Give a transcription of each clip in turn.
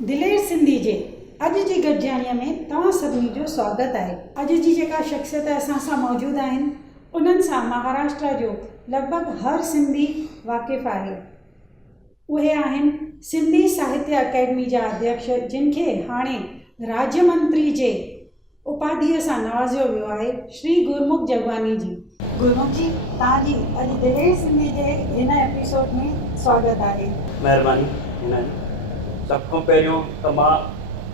दिलेर सिंधी जे अॼु जी गॾिजाणीअ में तव्हां सभिनी जो स्वागत आहे। अॼु जी जेका शख़्सियत असां सां मौजूदु आहिनि उन्हनि सां महाराष्ट्र जो लॻभॻि हर सिंधी वाक़िफ़ु आहे। उहे आहिनि सिंधी साहित्य अकेडमी जा अध्यक्ष, जिन खे हाणे राज्य मंत्री जे उपाधीअ सां नवाज़ियो वियो आहे, श्री गुरमुख जगवानी जी। गुरमुख जी, तव्हांजी अॼु दिलेर सिंधी जे हिन एपिसोड में स्वागत आहे। महिरबानी। सब खां पहिरियों त मां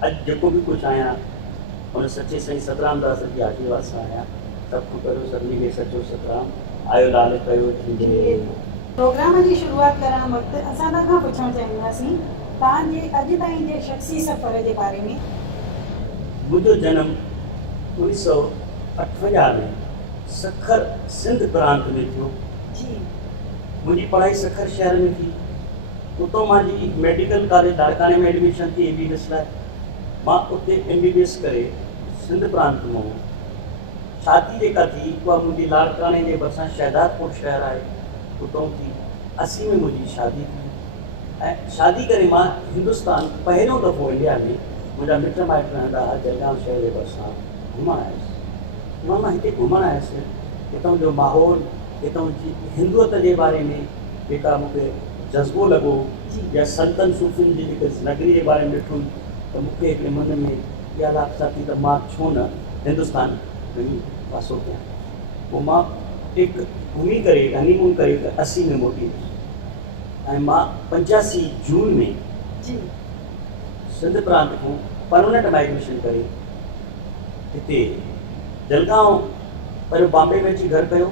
अॼु जेको बि कुझु आहियां हुन सचे साईं सतराम दास जी आशीर्वाद सां आहियां। सब खां पहिरियों सभिनी खे सचो सतराम, आयो लाल कयो थींदे। प्रोग्राम जी शुरूआत करण वक़्तु असां तव्हां खां पुछणु चाहींदासीं तव्हांजे अॼु ताईं जे शख़्सी सफ़र जे बारे में। मुंहिंजो जनम 1958 में सखर सिंध प्रांत में थियो जी। मुंहिंजी पढ़ाई सखर शहर में थी। उतो मुंहिंजी मेडिकल कॉलेज लाड़काने में एडमिशन थी MBBS लाइ। मां उते MBBS करे सिंध प्रांत में शादी जेका थी उहा मुंहिंजी लाड़काने जे भरिसां शहदादपुर शहर आहे, उतो थी। 80 में मुंहिंजी शादी थी ऐं शादी करे मां हिंदुस्तान पहिरियों दफ़ो इंडिया में मुंहिंजा मिट माइट रहंदा हुआ जलगांव शहर जे भरिसां घुमणु आयुसि। मां हिते घुमणु आयुसि। हितां जो माहौल, हितां जी हिंदुअत जे बारे में जेका मूंखे जज़्बो लॻो या संतन सूफ़ियुनि जी जेके नगरी जे बारे में ॾिठुमि त मूंखे हिकिड़े मन में इहा लालसा थी त मां छो न हिंदुस्तान में पासो कयां। पोइ मां हिकु घुमी करे हनीमून करे 80 में मोटी ऐं मां 85 जून में जी सिंध प्रांत खां परमानेंट माइग्रेशन करे हिते जलगांव पहिरियों बॉम्बे में अची घर कयो,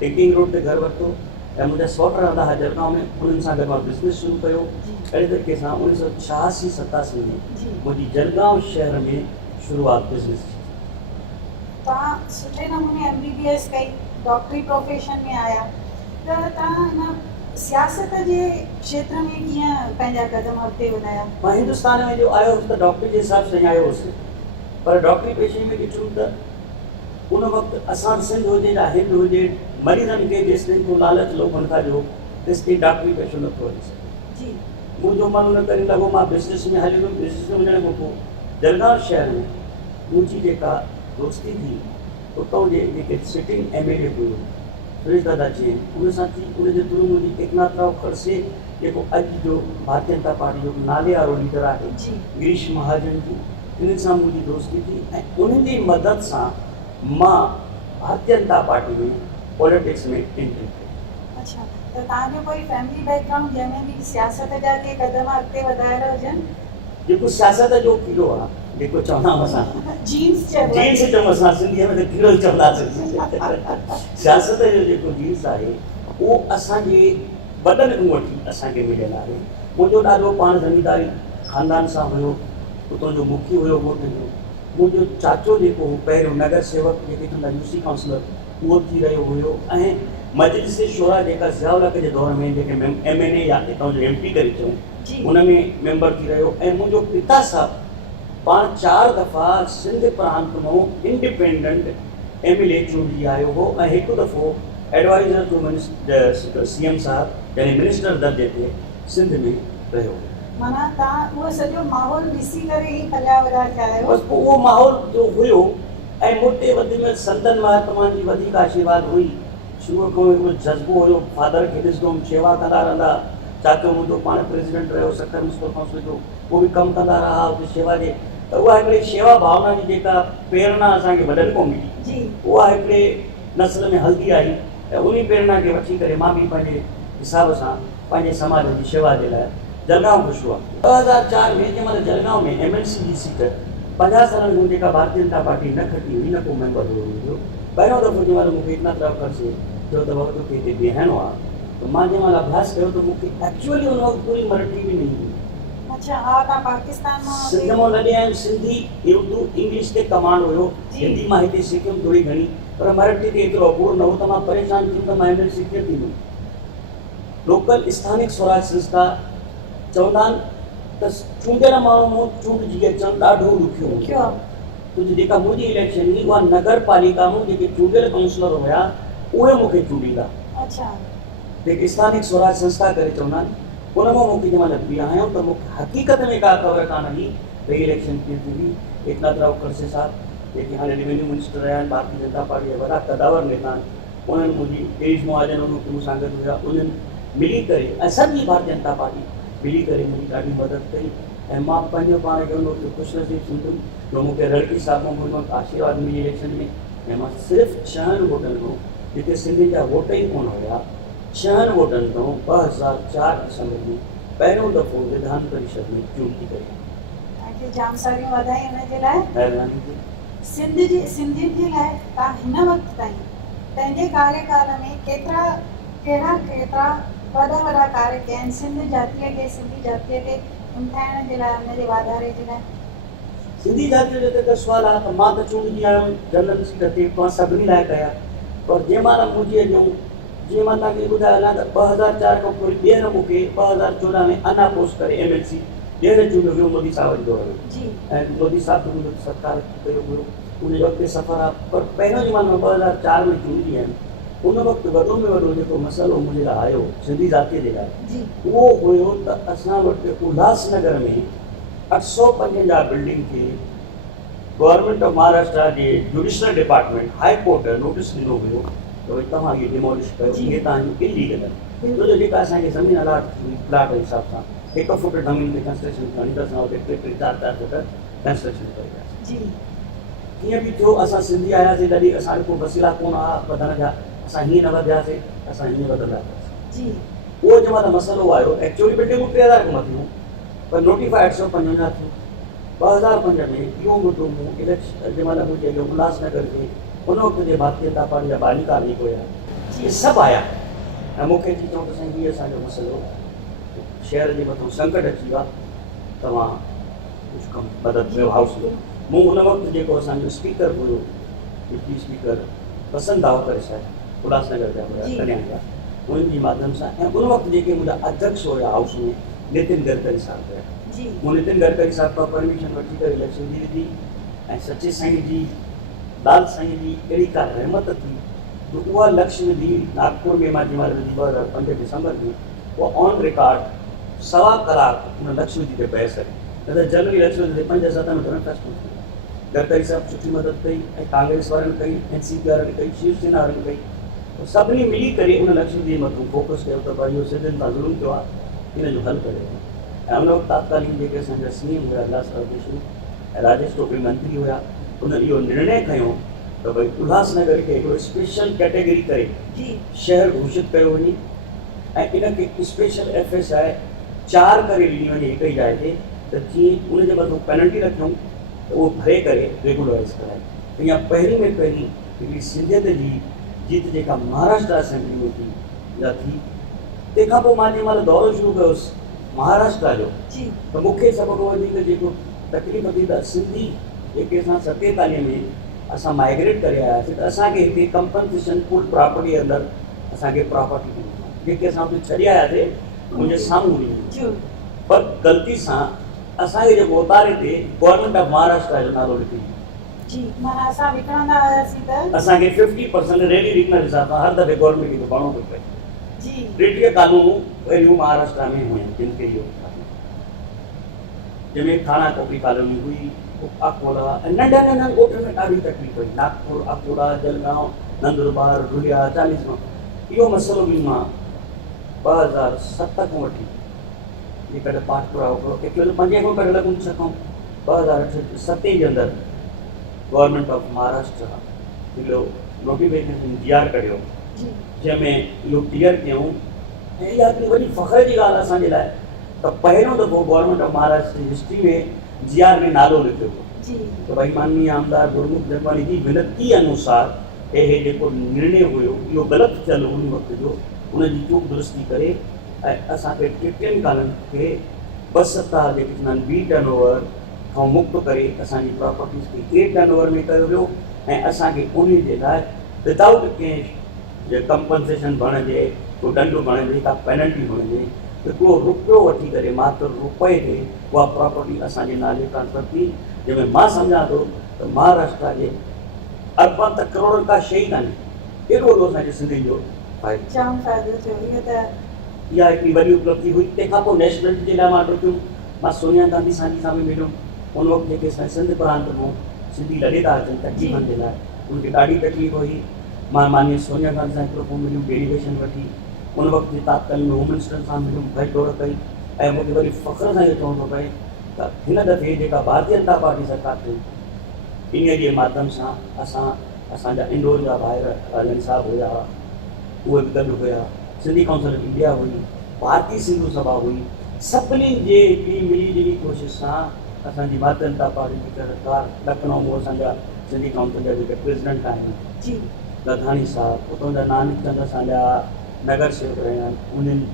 टिंकिंग रोड ते घर वरितो ऐं मुंहिंजा सौट रहंदा हुआ जलगांव में, उन्हनि सां गॾु मां बिज़नेस शुरू कयो। अहिड़े तरीक़े सां 1986-87 में मुंहिंजी जलगांव शहर में शुरूआत बिज़नेस थी। तव्हां सुठे नमूने MBBS कई, डॉक्टरी प्रोफेशन में आया, त तव्हां हिन सियासत जे क्षेत्र में कीअं पंहिंजा कदम अॻिते वधाया? मां हिंदुस्तान में जो आयो हुउसि त डॉक्टरी जे हिसाब सां आयो हुउसि, पर डॉक्टरी पेशे में ॾिठुमि त उन वक़्तु असां सिंध हुजे या हिंद हुजे, मरीज़नि खे जेसिताईं को लालच लोभन था ॾियो तेसिताईं डॉक्टरी पेशो नथो हली सघे। जी। मुंहिंजो मन उन करे लॻो मां बिज़नेस में हली वियुमि। बिज़नेस में वञण खां पोइ जलगांव शहर में मुंहिंजी जेका दोस्ती थी उतां जे जेके सिटिंग MLA हुयो सुरेश दादा जैन, उन सां थी। उनजे थ्रू मुंहिंजी एकनाथराव खड़से जेको अॼु जो भारतीय जनता पार्टी जो नाले वारो लीडर आहे, गिरीश महाजन जी, इन्हनि सां मुंहिंजी दोस्ती थी ऐं उन्हनि जी मदद सां मां भारतीय जनता पार्टी में पॉलिटिक्स में एंट्री कई। अच्छा, त तव्हांजो कोई फैमिली बैकग्राउंड जंहिंमें बि सियासत जा के क़दम अॻिते वधाइरा हुजनि? जेको सियासत जो कीड़ो आहे, जेको चवंदा असां जीन्स चऊं असां सिंधीअ में त कीड़ो ई चवंदासीं। सियासत जो जेको जीन्स आहे उहो असांजे वॾनि खां वठी असांखे मिलियल आहे। मुंहिंजो ॾाढो पाण ज़मींदारी ख़ानदान सां हुयो, उतां जो मुखी हुयो ॻोठ जो। मुंहिंजो चाचो जेको पहिरियों नगर सेवक जेके चवंदा UC काउंसलर, उहो थी रहियो हुयो ऐं मजलिस शोरा जेका ज़ियाउल हक़ जे दौर में जेके MNA या हितां जो MP करे चऊं उन में मेंबर थी रहियो। ऐं मुंहिंजो पिता साहब पाण 4 दफ़ा सिंध प्रांत मां इंडिपेंडेंट MLA चूंडिजी आयो हो ऐं हिकु दफ़ो एडवाइज़र टू CM साहब यानी मिनिस्टर दर्जे ते सिंध में रहियो। माना तव्हां उहो सॼो माहौल ॾिसी करे ई पलिया वॾा थिया आहियो? बसि पोइ उहो माहौल जो हुयो ऐं मूंते वधि में संतनि महात्माउनि जी वधीक आशीर्वाद हुई। शुरूअ खां हिकिड़ो जज़्बो हुयो, फादर खे ॾिसंदुमि शेवा कंदा रहंदा। चाचो मुंहिंजो पाण प्रेसिडेंट रहियो सखर म्युनिसिपल काउंसिल जो, उहो बि कमु कंदा रहा हुते शेवा जे। त उहा हिकिड़ी शेवा भावना जी जेका प्रेरणा असांखे वॾनि खां मिली, उहा हिकिड़े नस्ल में हलंदी आई ऐं उन प्रेरणा खे वठी करे मां बि पंहिंजे हिसाब सां पंहिंजे समाज जी शेवा जे लाइ जलगांव में शुरूआत 2004 में जंहिं महिल जलगांव में MLC जी सीट 50 सालनि खां जेका भारतीय जनता पार्टी न खटी हुई, न को मेंबर हुयो, पहिरियों दफ़ो जंहिं महिल मूंखे एकनाथराव खड़से चयो त बाबा तोखे हिते बीहाइणो आहे, त मां जंहिं महिल अभ्यास कयो त मूंखे एक्चुअली उन वक़्तु पूरी मराठी बि न ईंदी। अच्छा, हा, तव्हां पाकिस्तान मां सिंध मां न ॾियां सिंधी, उर्दू, इंग्लिश ते कमांड हुयो। हिंदी मां हिते सिखियुमि थोरी घणी, पर मराठी ते एतिरो अपूरो न हो त मां परेशान थियुमि त मां MLC कीअं थींदुमि। लोकल स्थानिक स्वराज संस्था चवंदा आहिनि त चूंडियल माण्हू मां चूंडजी अचणु ॾाढो ॾुखियो आहे। कुझु जेका मुंहिंजी इलेक्शन हुई उहा नगर पालिका में जेके चूंडियल काउंसलर हुया उहे मूंखे चूंडींदा। अच्छा, जेके स्थानिक स्वराज संस्था करे चवंदा आहिनि उन मां मूंखे जंहिं महिल बीह आहियूं त मूंखे हक़ीक़त में का ख़बर कान हुई भई इलेक्शन कीअं थींदी। एकनाथराव खड़से साहब जेके हाणे रेवेन्यू मिनिस्टर रहिया आहिनि, भारतीय जनता पार्टी जा वॾा कदावर नेता आहिनि, उन्हनि मुंहिंजी एज महाजन उन्हनि मूंसां गॾु हुया, उन्हनि मिली करे ऐं सॼी भारतीय जनता पार्टी मिली करे मुंहिंजी ॾाढी मदद कई। ऐं मां पंहिंजो पाण खे उन ख़ुशि नसीब थींदुमि जो मूंखे रड़की साहिब मां मुंहिंजो आशीर्वाद मिली इलेक्शन में। ऐं मां सिर्फ़ु 6 वोटनि खां, जिते सिंधी जा वोट ई कोन हुया, 6 वोटनि खां 2004 दिसंबर में पहिरियों दफ़ो विधान परिषद में चूंड थी कई। तव्हांखे जाम सारियूं वाधायूं हिन जे लाइ। महिरबानी जी। सिंधियुनि जे लाइ तव्हां हिन वक़्तु ताईं पंहिंजे कार्यकाल में कहिड़ा वॾा कार्य कया आहिनि सिंधी जातीअ खे हिमथाइण जे लाइ, हुनजे वाधारे जे लाइ? सिंधी जातीअ जो जेको सुवालु आहे त मां त चूंडजी आयुमि जनरल सीट ते, मां सभिनी लाइ कया, पर जंहिं महिल मुंहिंजी अॼु जीअं मां तव्हांखे ॿुधायो त 2004 खां पोइ ॿीहर मूंखे 2014 में अना पोस्ट करे MLC ॿीहर चूंडियो वियो मोदी साहिब जो हुयो ऐं मोदी साहिब जो मुंहिंजो सत्कार कयो वियो, उन वक़्तु सफ़र आहे। पर पहिरियों जंहिं महिल मां 2004 में चूंडजी आयुमि, उन वक़्तु वॾो में वॾो जेको मसइलो मुंहिंजे लाइ आयो सिंधी जातीअ जे लाइ, उहो हुयो त असां वटि उल्हासनगर में 855 बिल्डिंग खे government of Maharashtra J judicial department high court notice ॾिनो वियो त भई तव्हां इहे डिमोलिश कयो, इहे तव्हांजो इलीगल आहे। छो जो जेका असांखे ज़मीन अलाट थी प्लाट जे हिसाब सां 1 फुट ज़मीन ते कंस्ट्रक्शन करणी त असां उते 3-4 फुट कंस्ट्रक्शन करे वियासीं। कीअं बि थियो, असां सिंधी आयासीं तॾहिं असां को वसीला कोन हुआ वधण जा, असां हीअं न वधियासीं, असां हीअं वधंदासीं। उहो जंहिं महिल मसइलो आयो, एक्चुअली बिल्डिंगूं 3000 खां मथियूं, पर नोटिफाइड 855 थियूं। 2005 में इहो मुद्दो मूं इलेक्शन जंहिं महिल मुंहिंजे इहो उल्हासनगर जे उन वक़्त जे भारतीय जनता पार्टी जा बालिका लीग हुया, इहे सभु आया ऐं मूंखे थी चऊं त साईं हीअ असांजो मसइलो शहर जे मथां संकट अची वियो आहे, तव्हां कुझु कमु मदद कयो हाउस में। मूं उन वक़्तु जेको असांजो स्पीकर हुयो, डिप्टी स्पीकर बसंत दावकर साहिब उल्हासनगर जा हुया, कल्याण जा, उन्हनि जे माध्यम सां, ऐं उन वक़्तु जेके मुंहिंजा अध्यक्ष हुया हाउस में नितिन गडकरी साहिब हुया, मूं नितिन गडकरी साहिब खां परमिशन वठी करे इलेक्शन जी ॾिनी ऐं सचे साईं जी लाल साईं जी अहिड़ी का रहमत थी त उहा लक्ष्य निधि नागपुर में मां जंहिं महिल 2005 दिसंबर में उहा ऑन रिकॉर्ड 1.25 कलाक उन लक्ष्य निधि ते बहस कई, न त जनरली लक्ष्य निधि ते 5-7 मिनट में फैसलो थियो। गडकरी साहिब सुठी मदद कई ऐं कांग्रेस वारनि कई, NCP वारनि कई, शिवसेना वारनि कई, सभिनी मिली करे उन लक्ष्य निधि मथां फोकस कयो त भई इहो सिंधियुनि सां ज़ुल्म थियो आहे, इन जो हल करे। ऐं उन वक़्तु तात्कालीन जेके असांजा CM हुया विलासराव देशमुख ऐं राजेश टोपे मंत्री हुया, उन्हनि इहो निर्णय खयो त भई उल्हासनगर खे हिकिड़ो स्पेशल कैटेगरी करे शहर घोषित कयो वञे ऐं इनखे स्पेशल FSI 4 करे ॾिनी वञे हिकु ई जाइ ते, त जीअं उनजे मथां पेनल्टी रखूं त उहो भरे करे रेगुलराइज़ कराए। ईअं पहिरीं में पहिरीं हिकिड़ी सिंधियत जी जीत जेका महाराष्ट्र असेंबली में थी या थी, तंहिंखां पोइ मां जंहिं महिल दौरो शुरू कयोसि महाराष्ट्र जो, त मूंखे सभ खां वधीक जेको तकलीफ़ थी त सिंधी जेके असां 47 में असां माइग्रेट करे आयासीं त असांखे हिते कंपनसेशन फुल प्रॉपर्टी अंदरि असांखे प्रॉपर्टी ॾिनी, जेके असां हुते छॾे आयासीं मुंहिंजे साम्हूं ॾिनी, पर ग़लती सां असांखे जेको उतारे ते गवर्नमेंट ऑफ महाराष्ट्र जो नालो लिखी असांखे 50% रेडी रिकनर हिसाब सां हर दफ़े गवर्नमेंट खे भरणो पियो पए। 30 कानूनूं पहिरियों महाराष्ट्र में हुयूं, जिन खे इहो जंहिंमें थाणा कोपरी कॉलोनी हुई, अकोला ऐं नंढा नंढा ॻोठनि में ॾाढी तकलीफ़ हुई, नागपुर, अकोला, जलगांव, नंदुरबार, धुलिया, चालीसगांव। इहो मसइलो बि मां 2007 खां वठी जेकॾहिं पाठ पुराओ कयो, एक्चुअली 5 खां कॾहिं लॻूं 6 खां 2007 जे अंदरि गवर्नमेंट ऑफ महाराष्ट्र हिकिड़ो नोटिफिकेशन GR कढियो, जंहिंमें इहो क्लियर कयूं ऐं इहा हिकिड़ी वॾी फ़ख्र जी ॻाल्हि असांजे लाइ त पहिरियों दफ़ो गवर्नमेंट ऑफ महाराष्ट्र जी हिस्ट्री में GR में नालो लिखियो त भई माननीय आमदार गुरमुख जगवानी जी विनती अनुसार हे जेको निर्णय हुयो इहो ग़लति थियलु उन वक़्त जो, उनजी चूक दुरुस्ती करे ऐं असांखे 3 कालनि खे 2 सप्ताह जेके चवंदा आहिनि B टर्नओवर खां मुक्त करे असांजी प्रॉपर्टीज़ खे A टर्नओवर में कयो वियो ऐं असांखे उन जे लाइ विदाउट कंहिं जे कंपनसेशन भरिजे, को दंड भरिजे, का पेनल्टी भरिजे, हिकिड़ो रुपयो वठी करे मात्र रुपए ते उहा प्रॉपर्टी असांजे नाले ट्रांसफर थी, जंहिंमें मां सम्झां थो त महाराष्ट्र जे अरबनि त करोड़नि का शइ कान्हे, एॾो वॾो असांजे सिंधियुनि जो फ़ाइदो। जाम फ़ाइदो थियो, इहो त इहा हिकिड़ी वॾी उपलब्धि हुई। तंहिंखां पोइ नेशनलिटी जे लाइ मां डुकियुमि, मां सोनिया गांधी सां बि मिलियुमि। उन वक़्तु जेके असांजे सिंध प्रांत मां सिंधी लॾे था अचनि तकलीफ़ुनि जे लाइ, उनखे ॾाढी तकलीफ़ हुई। मां माननीय सोनिया गांधी सां हिकिड़ो पोइ मिलियुमि, डेलीगेशन वठी। उन वक़्तु जे तात्कालीन होम मिनिस्टर सां मिलियुमि, भई दौड़ कई। ऐं मूंखे वरी फ़ख्र सां इहो चवणो थो पए त हिन दफ़े जेका भारतीय जनता पार्टी सरकार थी, इन जे माध्यम सां असांजा इंदौर जा ॿाहिरि राजन साहब हुया, उहे बि गॾु हुया, सिंधी काउंसिल ऑफ इंडिया हुई, भारतीय सिंधु सभा हुई। सभिनी जे हिकिड़ी मिली जुली कोशिशि सां असांजी भारतीय जनता पार्टी जी सरकार लखनऊ में असांजा सिंधी काउंसिल जा जेके प्रेसिडेंट आहिनि लधानी साहब, उतां जा नानक चंद असांजा नगर सेवक रहिया आहिनि, उन्हनि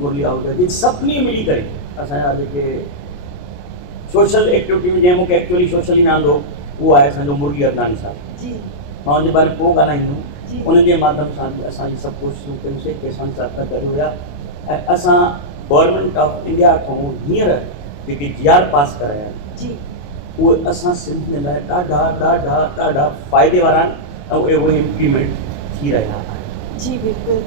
मुरली आहूजा जी, सभिनी मिली करे असांजा जेके सोशल एक्टिविटी में जंहिं मूंखे एक्चुअली सोशली नालो उहो आहे असांजो मुरली अदनानी साहब। मां उनजे बारे में पोइ ॻाल्हाईंदुमि। उनजे माध्यम सां बि असांजी सभु कोशिशूं कयूंसीं, किसान साथ गॾु हुया। ऐं असां गवर्नमेंट ऑफ इंडिया खां हींअर जेके GR पास कराया आहिनि, उहे असां सिंध जे लाइ ॾाढा ॾाढा ॾाढा फ़ाइदे वारा आहिनि ऐं उहे इम्प्लीमेंट थी रहिया आहिनि। जी बिल्कुलु,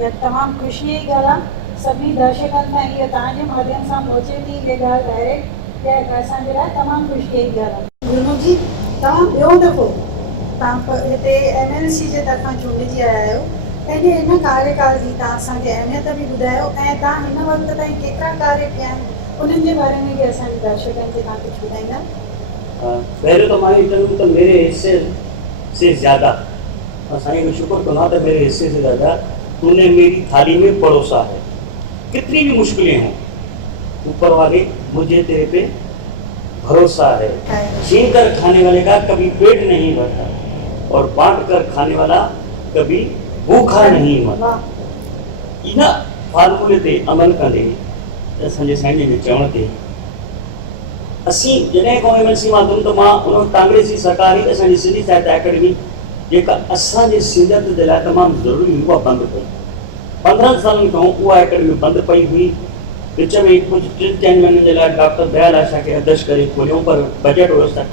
इहा तमामु ख़ुशीअ जी ॻाल्हि आहे। सभिनी दर्शकनि ताईं इहा तव्हांजे माध्यम सां पहुचे थी इहा ॻाल्हि डायरेक्ट, इहा असांजे लाइ तमामु ख़ुशीअ जी ॻाल्हि आहे। गुरमुख जी, तव्हां ॿियो दफ़ो तव्हां हिते MLC जे तरफ़ां चूंडिजी आया आहियो। पंहिंजे हिन कार्यकाल जी तव्हां असांखे अहमियत बि ॿुधायो ऐं तव्हां हिन वक़्त ताईं केतिरा कार्य कया आहिनि, उन्हनि जे बारे में बि असांजे दर्शकनि खे तव्हां कुझु ॿुधाईंदा? पहिरियों त मां इहो चवंदुमि त मेरे हिस्से से ज़्यादा, साईं को शुक्र कना तो मेरे हिस्से से ज़्यादा तूने मेरी थाली में परोसा है। कितनी भी मुश्किलें हों, ऊपर वाले मुझे तेरे पे भरोसा है। छीन कर खाने वाले का कभी पेट नहीं भरता और बांट कर खाने वाला कभी भूखा नहीं मरता। इन फार्मूले ते अमल कंदे असांजे साईं जे चवण ते असीं जॾहिं खां MLC मां दुम त मां उन कांग्रेसी सरकार ई असांजी सिंधी साहित्य अकेडमी जेका असांजे सिंधियत जे लाइ तमामु ज़रूरी हुई उहा बंदि कई। 15 सालनि खां उहा अकेडमी बंदि पई हुई। विच में कुझु 3-4 महीननि जे लाइ डॉक्टर दयाल आशा खे अध्यक्ष करे खोलियूं, पर बजट व्यवस्था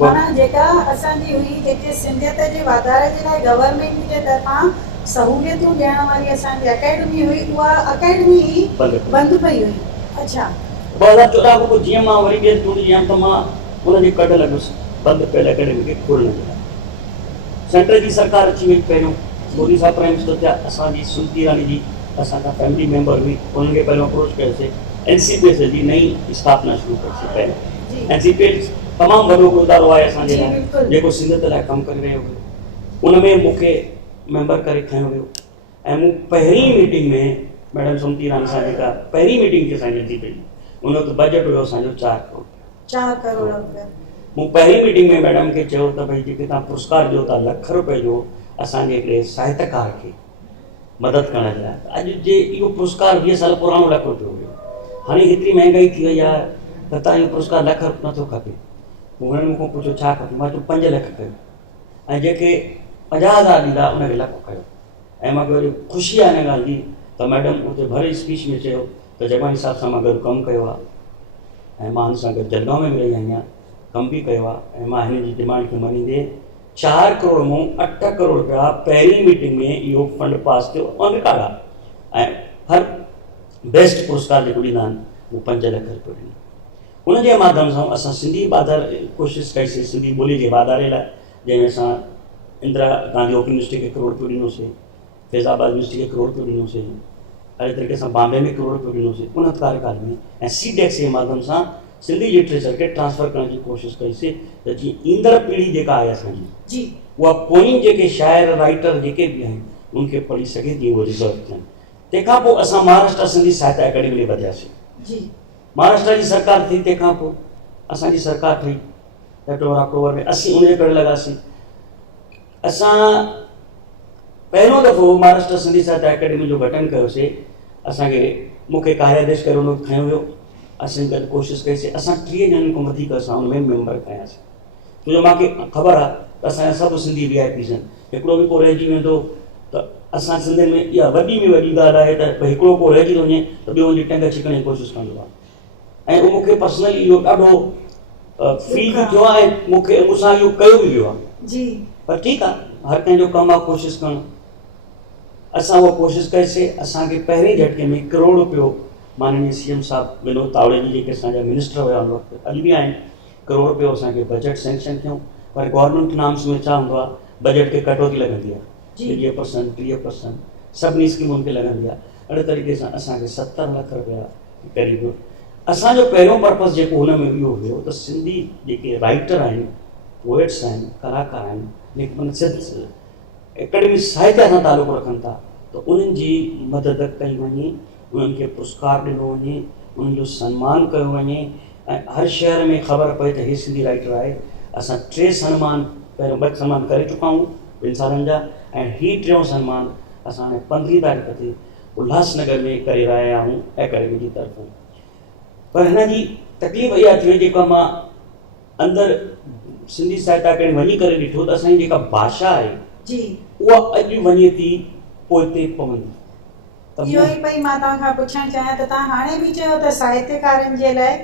माना जेका असांजी हुई, जेके सिंधियत जे वाधारे जे लाइ गवर्नमेंट जे तरफ़ां सहूलियतूं ॾियण वारी असांजी अकेडमी हुई, उहा अकेडमी ई बंदि पई हुई। अच्छा, 2014 खां पोइ जीअं मां वरी ॿिए चूंडिजी आयुमि त मां उनजी कढ लॻुसि बंदि पियल अकेडमी खे खोलण जे लाइ। सेंटर जी सरकार अची वई, पहिरियों मोदी साहब प्राइम मिनिस्टर थिया, असांजी सुमती रानी जी असांजा फैमिली मेंबर हुई, उन्हनि खे पहिरियों अप्रोच कयोसीं। NCPS जी नई स्थापना शुरू कईसीं। पहिरियों NCPS तमामु वॾो गुरुद्वारो आहे असांजे लाइ, जेको सिंधियत लाइ कमु करे रहियो हुयो। उन में मूंखे मेंबर करे खयो वियो ऐं मूं पहिरीं मीटिंग में मैडम सुमती रानी सां जेका पहिरीं मीटिंग थी असांजी थी पई, उन वक़्तु बजट हुयो असांजो 4 करोड़ रुपया। मूं पहिरीं मीटिंग में मैडम खे चयो त भई जेके तव्हां पुरस्कार ॾियो था ₹1,00,000 जो असांजे हिकिड़े साहित्यकार खे मदद करण जे लाइ, अॼु जे इहो पुरस्कार 20 साल पुराणो ₹1,00,000 हुयो। हाणे हेतिरी महांगाई थी वई आहे त तव्हां इहो पुरस्कार ₹1,00,000 नथो खपे। हुननि मूंखां पुछियो छा खपे, मां चयो 5 लख कयो ऐं जेके 50,000 ॾींदा उनखे ₹1,00,000 कयो। ऐं मूंखे वरी ख़ुशी आहे हिन ॻाल्हि जी त मैडम उते भरे स्पीच में चयो त जगवानी साहब सां मां गॾु कमु कयो आहे ऐं मां हुन सां गॾु जलगांव में रही आहियां, कमु बि कयो आहे ऐं मां हिन जी डिमांड खे मञींदे 4 करोड़ मां 8 करोड़ रुपया पहिरीं मीटिंग में इहो फंड पास थियो ऑन रिकॉर्ड आहे। ऐं हर बेस्ट पुरस्कार जेको ॾींदा आहिनि उहो 5 लख रुपया ॾींदा। उनजे माध्यम सां असां सिंधी वाधारे कोशिशि कईसीं, सिंधी ॿोली जे वाधारे लाइ, जंहिंमें असां इंदिरा गांधी ओपन यूनिवर्सिटी खे ₹1 करोड़ ॾिनोसीं, फैज़ाबाद यूनिवर्सिटी खे ₹1 करोड़ ॾिनोसीं, अहिड़े तरीक़े सां बॉम्बे में ₹1 करोड़ ॾिनोसीं उन कार्यकाल में। ऐं CDEX जे माध्यम सां सिंधी लिटरेचर खे ट्रांसफर करण जी कोशिशि कईसीं त जीअं ईंदड़ पीढ़ी जेका आहे असांजी उहा पोइ जेके शाइर राइटर जेके बि आहिनि उनखे पढ़ी सघे थी, उहे रिज़र्व थियनि। तंहिंखां पोइ असां महाराष्ट्र सिंधी साहित्य अकेडमी ॾे वधियासीं। महाराष्ट्र जी सरकार थी, तंहिंखां पोइ असांजी सरकार ठही सेप्टेंबर अक्टूबर में, असीं उनजे करे लॻासीं। असां पहिरियों दफ़ो महाराष्ट्र सिंधी साहित्य अकेडमी जो गठन कयोसीं। असांखे मूंखे कार्याध्यक्ष करे उन खयो वियो, असीं गॾु कोशिशि कईसीं। असां 30 ॼणनि खां वधीक असां हुन में मेंबर कयासीं, छो जो मूंखे ख़बर आहे त असांजा सभु सिंधी VIPs आहिनि। हिकिड़ो बि को रहिजी वेंदो त असां सिंधियुनि में इहा वॾी में वॾी ॻाल्हि आहे त भई हिकिड़ो को रहिजी थो वञे त ॿियो वञी टंग छिकण जी कोशिशि कंदो आहे। ऐं उहो मूंखे पर्सनली इहो ॾाढो फील बि थियो आहे, मूंखे मूंसां इहो कयो बि वियो आहे। पर ठीकु आहे, हर कंहिंजो कमु आहे कोशिशि करणु। असां उहा कोशिशि कईसीं। असांखे पहिरें झटके में करोड़ रुपयो माननीय CM साहब विनोद तावड़े जी जेके असांजा मिनिस्टर हुया उन वक़्तु अॼु बि आहिनि, करोड़ रुपयो असांखे बजट सैंक्शन कयूं। पर गवर्नमेंट नाम्स में छा हूंदो आहे, बजट खे कटौती लॻंदी आहे, 20% 30% सभिनी स्कीमुनि खे लॻंदी आहे। अहिड़े तरीक़े सां असांखे 70 लख रुपया क़रीब। असांजो पहिरियों पर्पज़ जेको हुन में इहो हुयो त सिंधी जेके राइटर आहिनि, पोएट्स आहिनि, कलाकार आहिनि, एकेडमिक साहित्य सां तालुक़ु रखनि था, त उन्हनि जी मदद कई वञे, उन्हनि खे पुरस्कार ॾिनो वञे, उन्हनि जो सम्मान कयो वञे। ऐं हर शहर में ख़बर पए त हे सिंधी राइटर आहे। असां 3 सम्मान पहिरियों 2 सम्मान करे चुका आहियूं 2 सालनि जा, ऐं हीउ 3 सम्मान असां हाणे 15 तारीख़ ते उल्हासनगर में करे रहिया आहियूं एकेडमी जी तरफ़ां। पर हिन जी तकलीफ़ इहा थी वई, जेका मां अंदरि सिंधी साहित्य अकेडमी वञी करे ॾिठो त असांजी जेका भाषा आहे उहा अॼु वञे थी पोइते पवंदी। इहो ई पई मां तव्हां खां पुछणु चाहियां त तव्हां हाणे बि चयो त साहित्यकारनि जे लाइ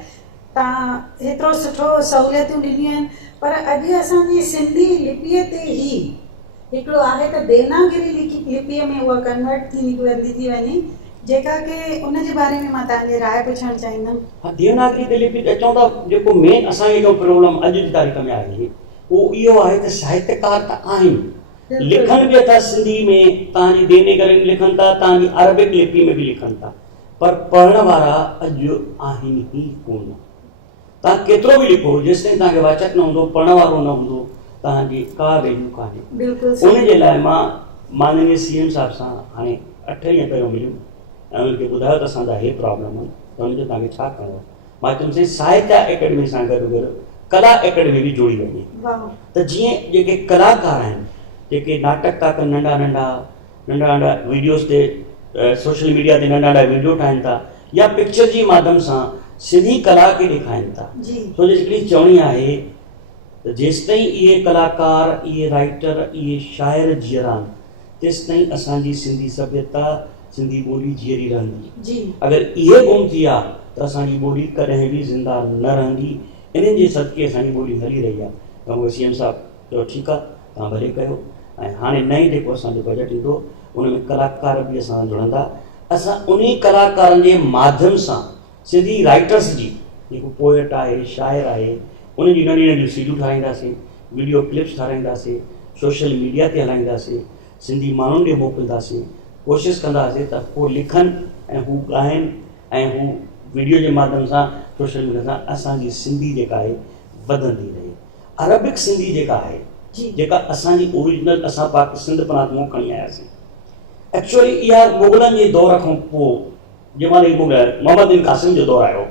तव्हां हेतिरो सुठो सहूलियतूं ॾिनियूं आहिनि, पर अॼु असांजी सिंधी लिपीअ ते ई हिकिड़ो आहे त देवनागरी लिपीअ में उहा कन्वर्ट थी वेंदी थी वञे, जेका की उन जे बारे में मां तव्हांजी राय पुछणु चाहींदमि। हा, देवनागरी ते लिपि अचूं था, जेको मेन असांखे जो प्रॉब्लम अॼु जी तारीख़ में आहे उहो इहो आहे त साहित्यकार त आहिनि, लिखनि बि था सिंधी में, तव्हांजी देवनागरी में लिखनि था, तव्हांजी अरबिक लिपि में बि लिखनि था, पर पढ़ण वारा अॼु आहिनि ई कोन। तव्हां केतिरो बि लिखो, जेसिताईं तव्हांखे वाचक न हूंदो, पढ़ण वारो न हूंदो, तव्हांजी का वैल्यू कान्हे। उन जे लाइ मां माननीय CM साहब सां हाणे 8 ॾींहं पहिरियों मिलियुमि ऐं उन्हनि खे ॿुधायो त असांजा हे प्रॉब्लम आहिनि, त हुनजो तव्हांखे छा करिणो आहे। मां चयुमि साहित्य अकेडमी सां गॾु गॾु कला अकेडमी बि जोड़ी वञे, त जीअं जेके कलाकार आहिनि, जेके नाटक था कनि, नंढा वीडियोस ते सोशल मीडिया ते नंढा वीडियो ठाहिनि था, या पिक्चर जी माध्यम सां सिंधी कला खे ॾेखारीनि था। छो जो हिकिड़ी चवणी आहे त जेसिताईं इहे कलाकार, इहे राइटर, इहे शाइर जीअरनि, तेसिताईं असांजी सिंधी सभ्यता, सिंधी ॿोली जीअरी रहंदी। अगरि इहे गुम थी आहे त असांजी ॿोली कॾहिं बि ज़िंदा न रहंदी। इन्हनि जे सदके असांजी ॿोली हली रही आहे। त मूंखे CM साहब चयो ठीकु आहे, तव्हां भले कयो। ऐं हाणे नई जेको असांजो बजट ईंदो उन में कलाकार बि असां जुड़ंदा। असां उन कलाकारनि जे माध्यम सां सिंधी राइटर्स जी, जेको पोएट आहे, शाइर आहे, उन्हनि जी नंढियूं सीडियूं ठाराईंदासीं, वीडियो क्लिप्स ठाराईंदासीं, सोशल मीडिया ते हलाईंदासीं, सिंधी माण्हुनि ॾे मोकिलींदासीं। कोशिशि कंदासीं त हू लिखनि ऐं हू ॻाइनि ऐं हू वीडियो जे माध्यम सां, सोशल मीडिया सां असांजी सिंधी जेका आहे वधंदी रहे। अरबिक सिंधी जेका आहे, जेका असांजी ओरिजिनल असां सिंध प्रांत मां खणी आयासीं, एक्चुअली इहा मुग़लनि जे दौर खां पोइ, जंहिंमहिल मुग़ल मोहम्मद बिन क़ासिम जो दौरु आयो,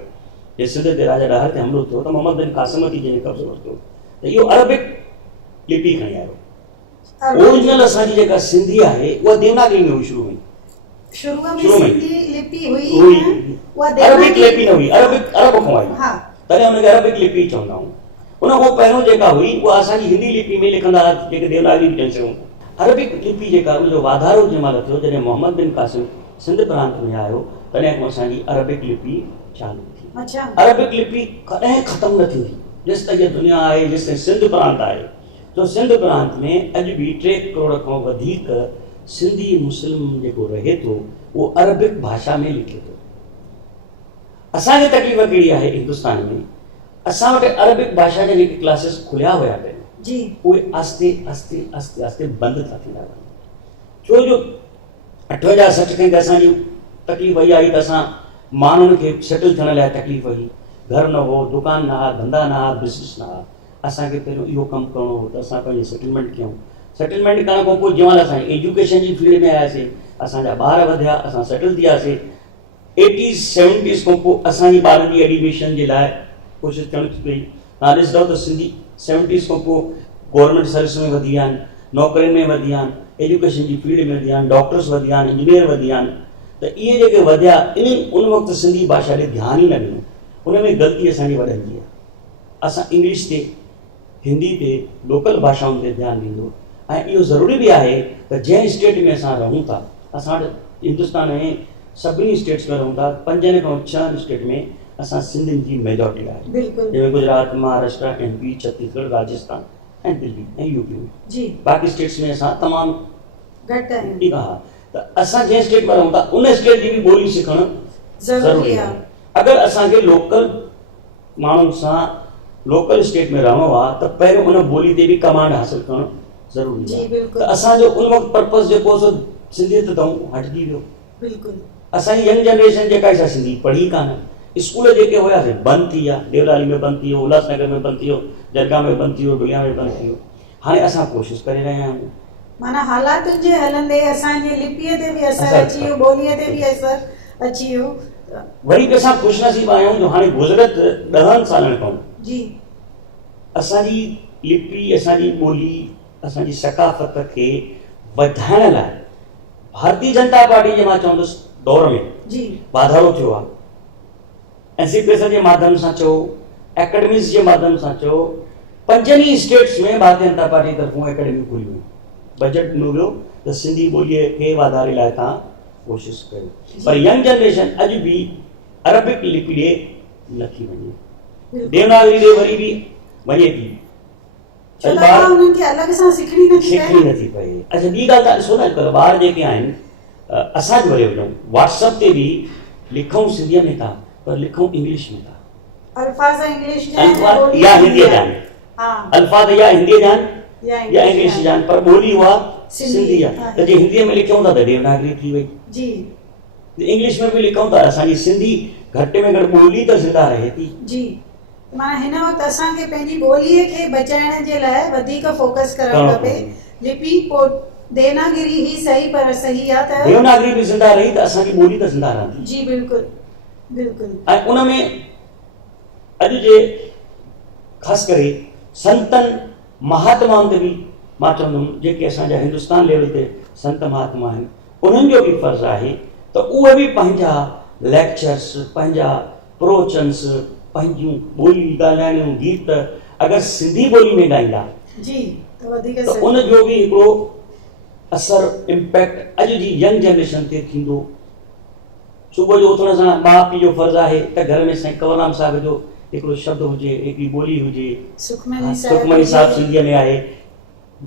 जे सिंध ते राजा ॾाहर ते हमिलो थियो त मोहम्मद बिन क़ासिम थी जंहिं कब्ज़ो वरितो, त इहो अरबिक लिपि खणी आयो। ओरिजिनल असांजी जेका सिंधी आहे उहा देवनागरी में हुई शुरू में सिंधी लिपि हुई, अरबिक लिपि न हुई, अरब खां आई, तॾहिं हुनखे अरबिक लिपि चवंदा आहियूं। उन खां पहिरियों जेका हुई उहा असांजी हिंदी लिपि में लिखंदा हुआ, जेके देवनागरी टेंसियूं। अरबिक लिपि जेका उनजो वाधारो जंहिं महिल थियो, जॾहिं मोहम्मद बिन क़ासिम सिंध प्रांत में आयो, तॾहिं खां असांजी अरबिक लिपि चालू थी। अरबिक लिपि कॾहिं ख़तमु न थींदी जेसिताईं इहा दुनिया आहे, जेसिताईं सिंध प्रांत आहे। तो सिंध प्रांत में अॼु बि 3 करोड़ खां वधीक सिंधी मुस्लिम जेको रहे थो उहो अरबिक भाषा में लिखे थो। असांखे तकलीफ़ कहिड़ी आहे हिंदुस्तान में, असां वटि अरबिक भाषा जा जेके क्लासिस खुलिया हुया पहिरियों, उहे आस्ते आस्ते आस्ते आस्ते बंदि था थींदा वञनि। छो जो 58-60 खां असांजी तकलीफ़ इहा आई त असां माण्हुनि खे सेटल थियण लाइ तकलीफ़ हुई, घर न हो, दुकान न हुआ, धंधा न हुआ, बिज़नेस न हुआ। असांखे पहिरियों इहो कमु करिणो हो त असां पंहिंजी सेटलमेंट कयूं। सेटलमेंट करण खां पोइ जंहिं महिल असां एजुकेशन जी फील्ड में आयासीं, असांजा ॿार वधिया, असां सेटल थियासीं। 80s-70s खां पोइ असांजी ॿारनि जी एडमिशन जे लाइ कोशिशि करणु पई। तव्हां ॾिसंदव त सिंधी 70s खां पोइ गवर्नमेंट सर्विस में वधी विया आहिनि, नौकरियुनि में वधी विया आहिनि, एजुकेशन जी फील्ड में वधी विया आहिनि, डॉक्टर्स वधी विया आहिनि, इंजीनियर वधी विया आहिनि। त इहे जेके वधिया, उन वक़्तु सिंधी भाषा ॾे ध्यानु ई न ॾिनो। उन में ग़लती असांजी वॾनि जी आहे। असां इंग्लिश ते, हिंदी ते, लोकल भाषाउनि ते ध्यानु ॾींदो। ऐं इहो ज़रूरी बि आहे त जंहिं स्टेट में असां रहूं था, असां वटि हिंदुस्तान में सभिनी स्टेट्स में रहूं था, 5 खां 6 स्टेट में असां सिंधियुनि जी मेजॉरिटी आहे, जंहिंमें गुजरात, महाराष्ट्र, MP, छत्तीसगढ़, राजस्थान ऐं दिल्ली ऐं UP में। बाक़ी स्टेट्स में असां तमामु घटि आहियूं। त असां जंहिं स्टेट में रहूं था उन स्टेट जी बि ॿोली सिखणु ज़रूरी ज़रूरी आहे। आहे। अगरि असांखे लोकल माण्हुनि सां लोकल स्टेट में रहणो आहे त पहिरियों उन ॿोली ते बि कमांड हासिल करणु ज़रूरी जी आहे। बिल्कुलु त असांजो उन वक़्तु पर्पज़ जेको सो सिंधियत तां हटिजी वियो। बिल्कुलु असांजी यंग जनरेशन जेका आहे सिंधी पढ़ी कान, स्कूल जेके हुयासीं बंदि थी विया, देवलाली में बंदि थी वियो, उल्हासनगर में बंदि थी वियो, जरगा में बंदि थी वियो, दुनिया में बंदि थी वियो। हाणे असां कोशिशि करे रहिया आहियूं। माना हालातुनि जे हलंदे असांजे लिपीअ ते बि असर अची वियो, ॿोलीअ ते बि असर अची वियो। वरी बि असां ख़ुशनसीब आहियूं जो हाणे गुज़रियत 10 सालनि खां जी असांजी लिपि, असांजी ॿोली, असांजी सकाफ़त खे वधाइण लाइ भारतीय जनता पार्टी जे मां चवंदुसि दौर में जी वाधारो थियो आहे। एनसीपीएस जे माध्यम सां चओ, एकेडमीज़ जे माध्यम सां चओ, 5 स्टेट्स में भारतीय जनता पार्टी तरफ़ों एकेडमी खुली हुई। बजट मिलियो वियो त सिंधी ॿोलीअ खे वाधारे लाइ तव्हां कोशिशि कयो। पर यंग जनरेशन अॼु बि अरबिक लिपि ॾे नथी वञे, देवनागरी ॾे वरी बि वञे थी। उन्हनि खे अलॻि सां सिखणी नथी पए। अच्छा ॿी ॻाल्हि तव्हां ॾिसो न, अॼुकल्ह ॿार जेके आहिनि, असां बि वरी वञूं व्हाट्सअप ते बि लिखूं सिंधीअ में था पर लिखूं इंग्लिश में था। अल्फाज़ इंग्लिश या हिंदीअ जा आहिनि, अल्फाज़ या हिंदीअ जा आहिनि या इंग्लिश जा आहिनि, पर ॿोली उहा सिंधी आहे। त जे हिंदीअ में लिखूं था त देवनागरी थी वई, जी इंग्लिश में बि लिखूं था, असांजी सिंधी घटि में घटि ॿोली त ज़िंदा रहे थी। जी माना हिन वक़्तु असांखे पंहिंजी ॿोलीअ खे बचाइण जे लाइ वधीक फोकस करणु खपे। लिपि पोइ देवनागरी ही सही, पर सही आहे त देवनागरी बि ज़िंदा रही त असांजी ॿोली त ज़िंदा रहंदी। जी बिल्कुलु बिल्कुलु। ऐं उन में अॼु जे ख़ासि करे संतनि महात्माउनि ते बि मां चवंदुमि, जेके असांजा हिंदुस्तान लेवल ते संत महात्मा आहिनि, उन्हनि जो बि फर्ज़ु आहे त उहे बि पंहिंजा लेक्चर्स, पंहिंजा प्रवचन्स, पंहिंजूं ॿोली ॻाल्हाइणियूं गीत अगरि सिंधी ॿोली में ॻाईंदा जी त वधीक त उनजो बि हिकिड़ो असर, इम्पैक्ट अॼु जी यंग जनरेशन ते थींदो। सुबुह जो उथण सां माउ पीउ जो फर्ज़ु आहे त घर में साईं कंवरराम साहिब जो हिकिड़ो शब्द हुजे, हिकिड़ी ॿोली हुजे। सुखमनी साहिब सिंधीअ में आहे,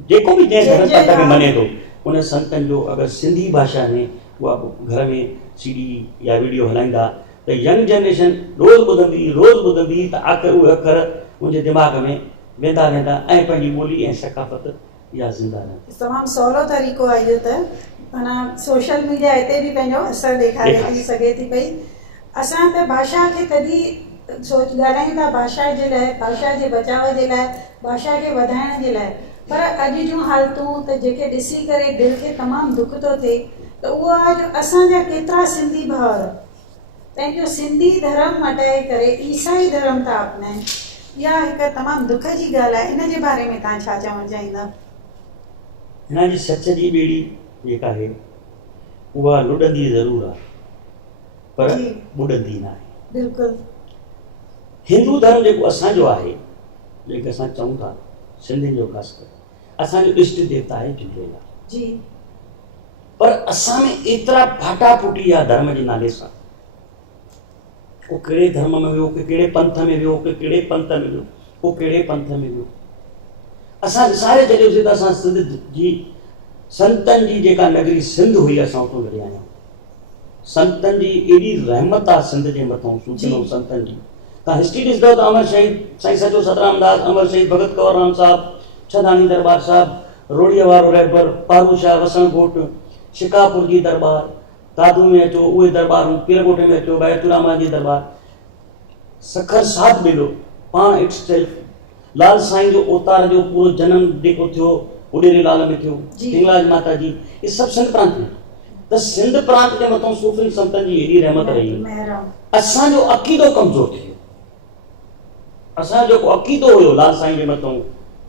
जेको बि जंहिं धर्म पंथ खे मञे थो उन संतनि जो अगरि सिंधी भाषा में उहा घर में सीडी या वीडियो हलाईंदा त यंग जनरेशन रोज़ ॿुधंदी त आख़िर उहे अखर मुंहिंजे दिमाग़ में वेंदा ऐं पंहिंजी ॿोली ऐं सकाफ़त इहा ज़िंदा रहंदी। तमामु सवलो तरीक़ो आहे इहो, त माना सोशल मीडिया हिते बि पंहिंजो असरु ॾेखारे थी सघे थी पई। असां त भाषा खे तॾहिं ॻाल्हायूं था भाषा जे लाइ, भाषा जे बचाव जे लाइ, भाषा खे वधाइण जे लाइ, पर अॼु जूं हालतूं त जेके ॾिसी करे दिलि खे तमामु दुख थो थिए त उहो आहे जो असांजा केतिरा सिंधी भाउर पंहिंजो सिंधी धर्म मटाए करे ईसाई धर्म था अपनाइनि। इहा हिकु तमामु दुख जी ॻाल्हि आहे। इन जे बारे में तव्हां छा चवणु चाहींदा? हिन जी सच जी ॿेड़ी जेका आहे उहा लुॾंदी ज़रूरु आहे पर ॿुॾंदी न आहे। बिल्कुलु। हिंदू धर्म जेको असांजो आहे, जेके असां चऊं था सिंधियुनि जो ख़ासि करे, असांजो इष्ट देवता आहे झूलेलाल जी, पर असां में एतिरा फाटा फूटी आहे धर्म जे नाले सां। को कहिड़े धर्म में वियो, के कहिड़े पंथ में वियो, के कहिड़े पंथ में वियो, को कहिड़े पंथ में वियो। असां विसारे छॾियोसीं त असां सिंध जी संतनि जी जेका नगरी सिंध हुई, असां उतां लॾे आहियूं। संतनि जी एॾी रहमत आहे सिंध जे मथां, सूचनो संतनि जी। तव्हां हिस्ट्री ॾिसंदव त अमर शहीद साईं सचो सतराम दास, अमर शहीद भगत कंवरराम साहिबु, छदानी दरबार साहिबु, रोड़ीअ वारो रहबर, पारू शाह वसणकोट, शिकापुर जी दरबार, दादू में अचो उहे दरबारूं, पीरकोटे में अचो बैतूरामा जी दरबार, सखर साध मिलो पाण इट सेल्फ, लाल साईं जो अवतार जो पूरो जनम जेको थियो उॾेरे लाल में थियो, हिंगलाज माता जी, इहे सभु सिंध प्रांत में। त सिंध प्रांत जे मथां सूफ़ी संतनि जी एॾी रहमत रही। असांजो अक़ीदो कमज़ोर थी वियो। असांजो जेको अक़ीदो हुयो लाल साईं जे मथां,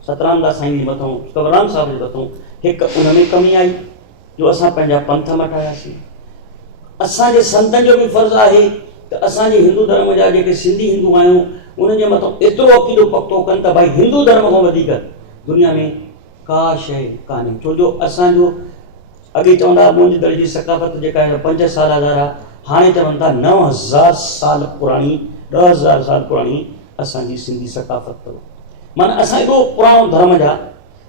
सतराम दास साईं जे मथां, कंवरराम साहिब जे मथां, हिकु उन में कमी आई जो असां पंहिंजा पंथ मटायासीं। असांजे संतनि जो बि फर्ज़ु आहे त असांजे हिंदू धर्म जा जेके सिंधी हिंदू आहियूं उन्हनि जे मथां एतिरो अक़ीदो पक्तो कनि त भाई हिंदू धर्म खां वधीक दुनिया में का शइ कान्हे। छो जो असांजो अॻे चवंदा मुंहिंजी दर जी सकाफ़त जेका आहे 5 साल आहे, हाणे चवनि था 9000 साल पुराणी, 10,000 साल पुराणी असांजी सिंधी सकाफ़त अथव। माना असां एॾो पुराणो धर्म जा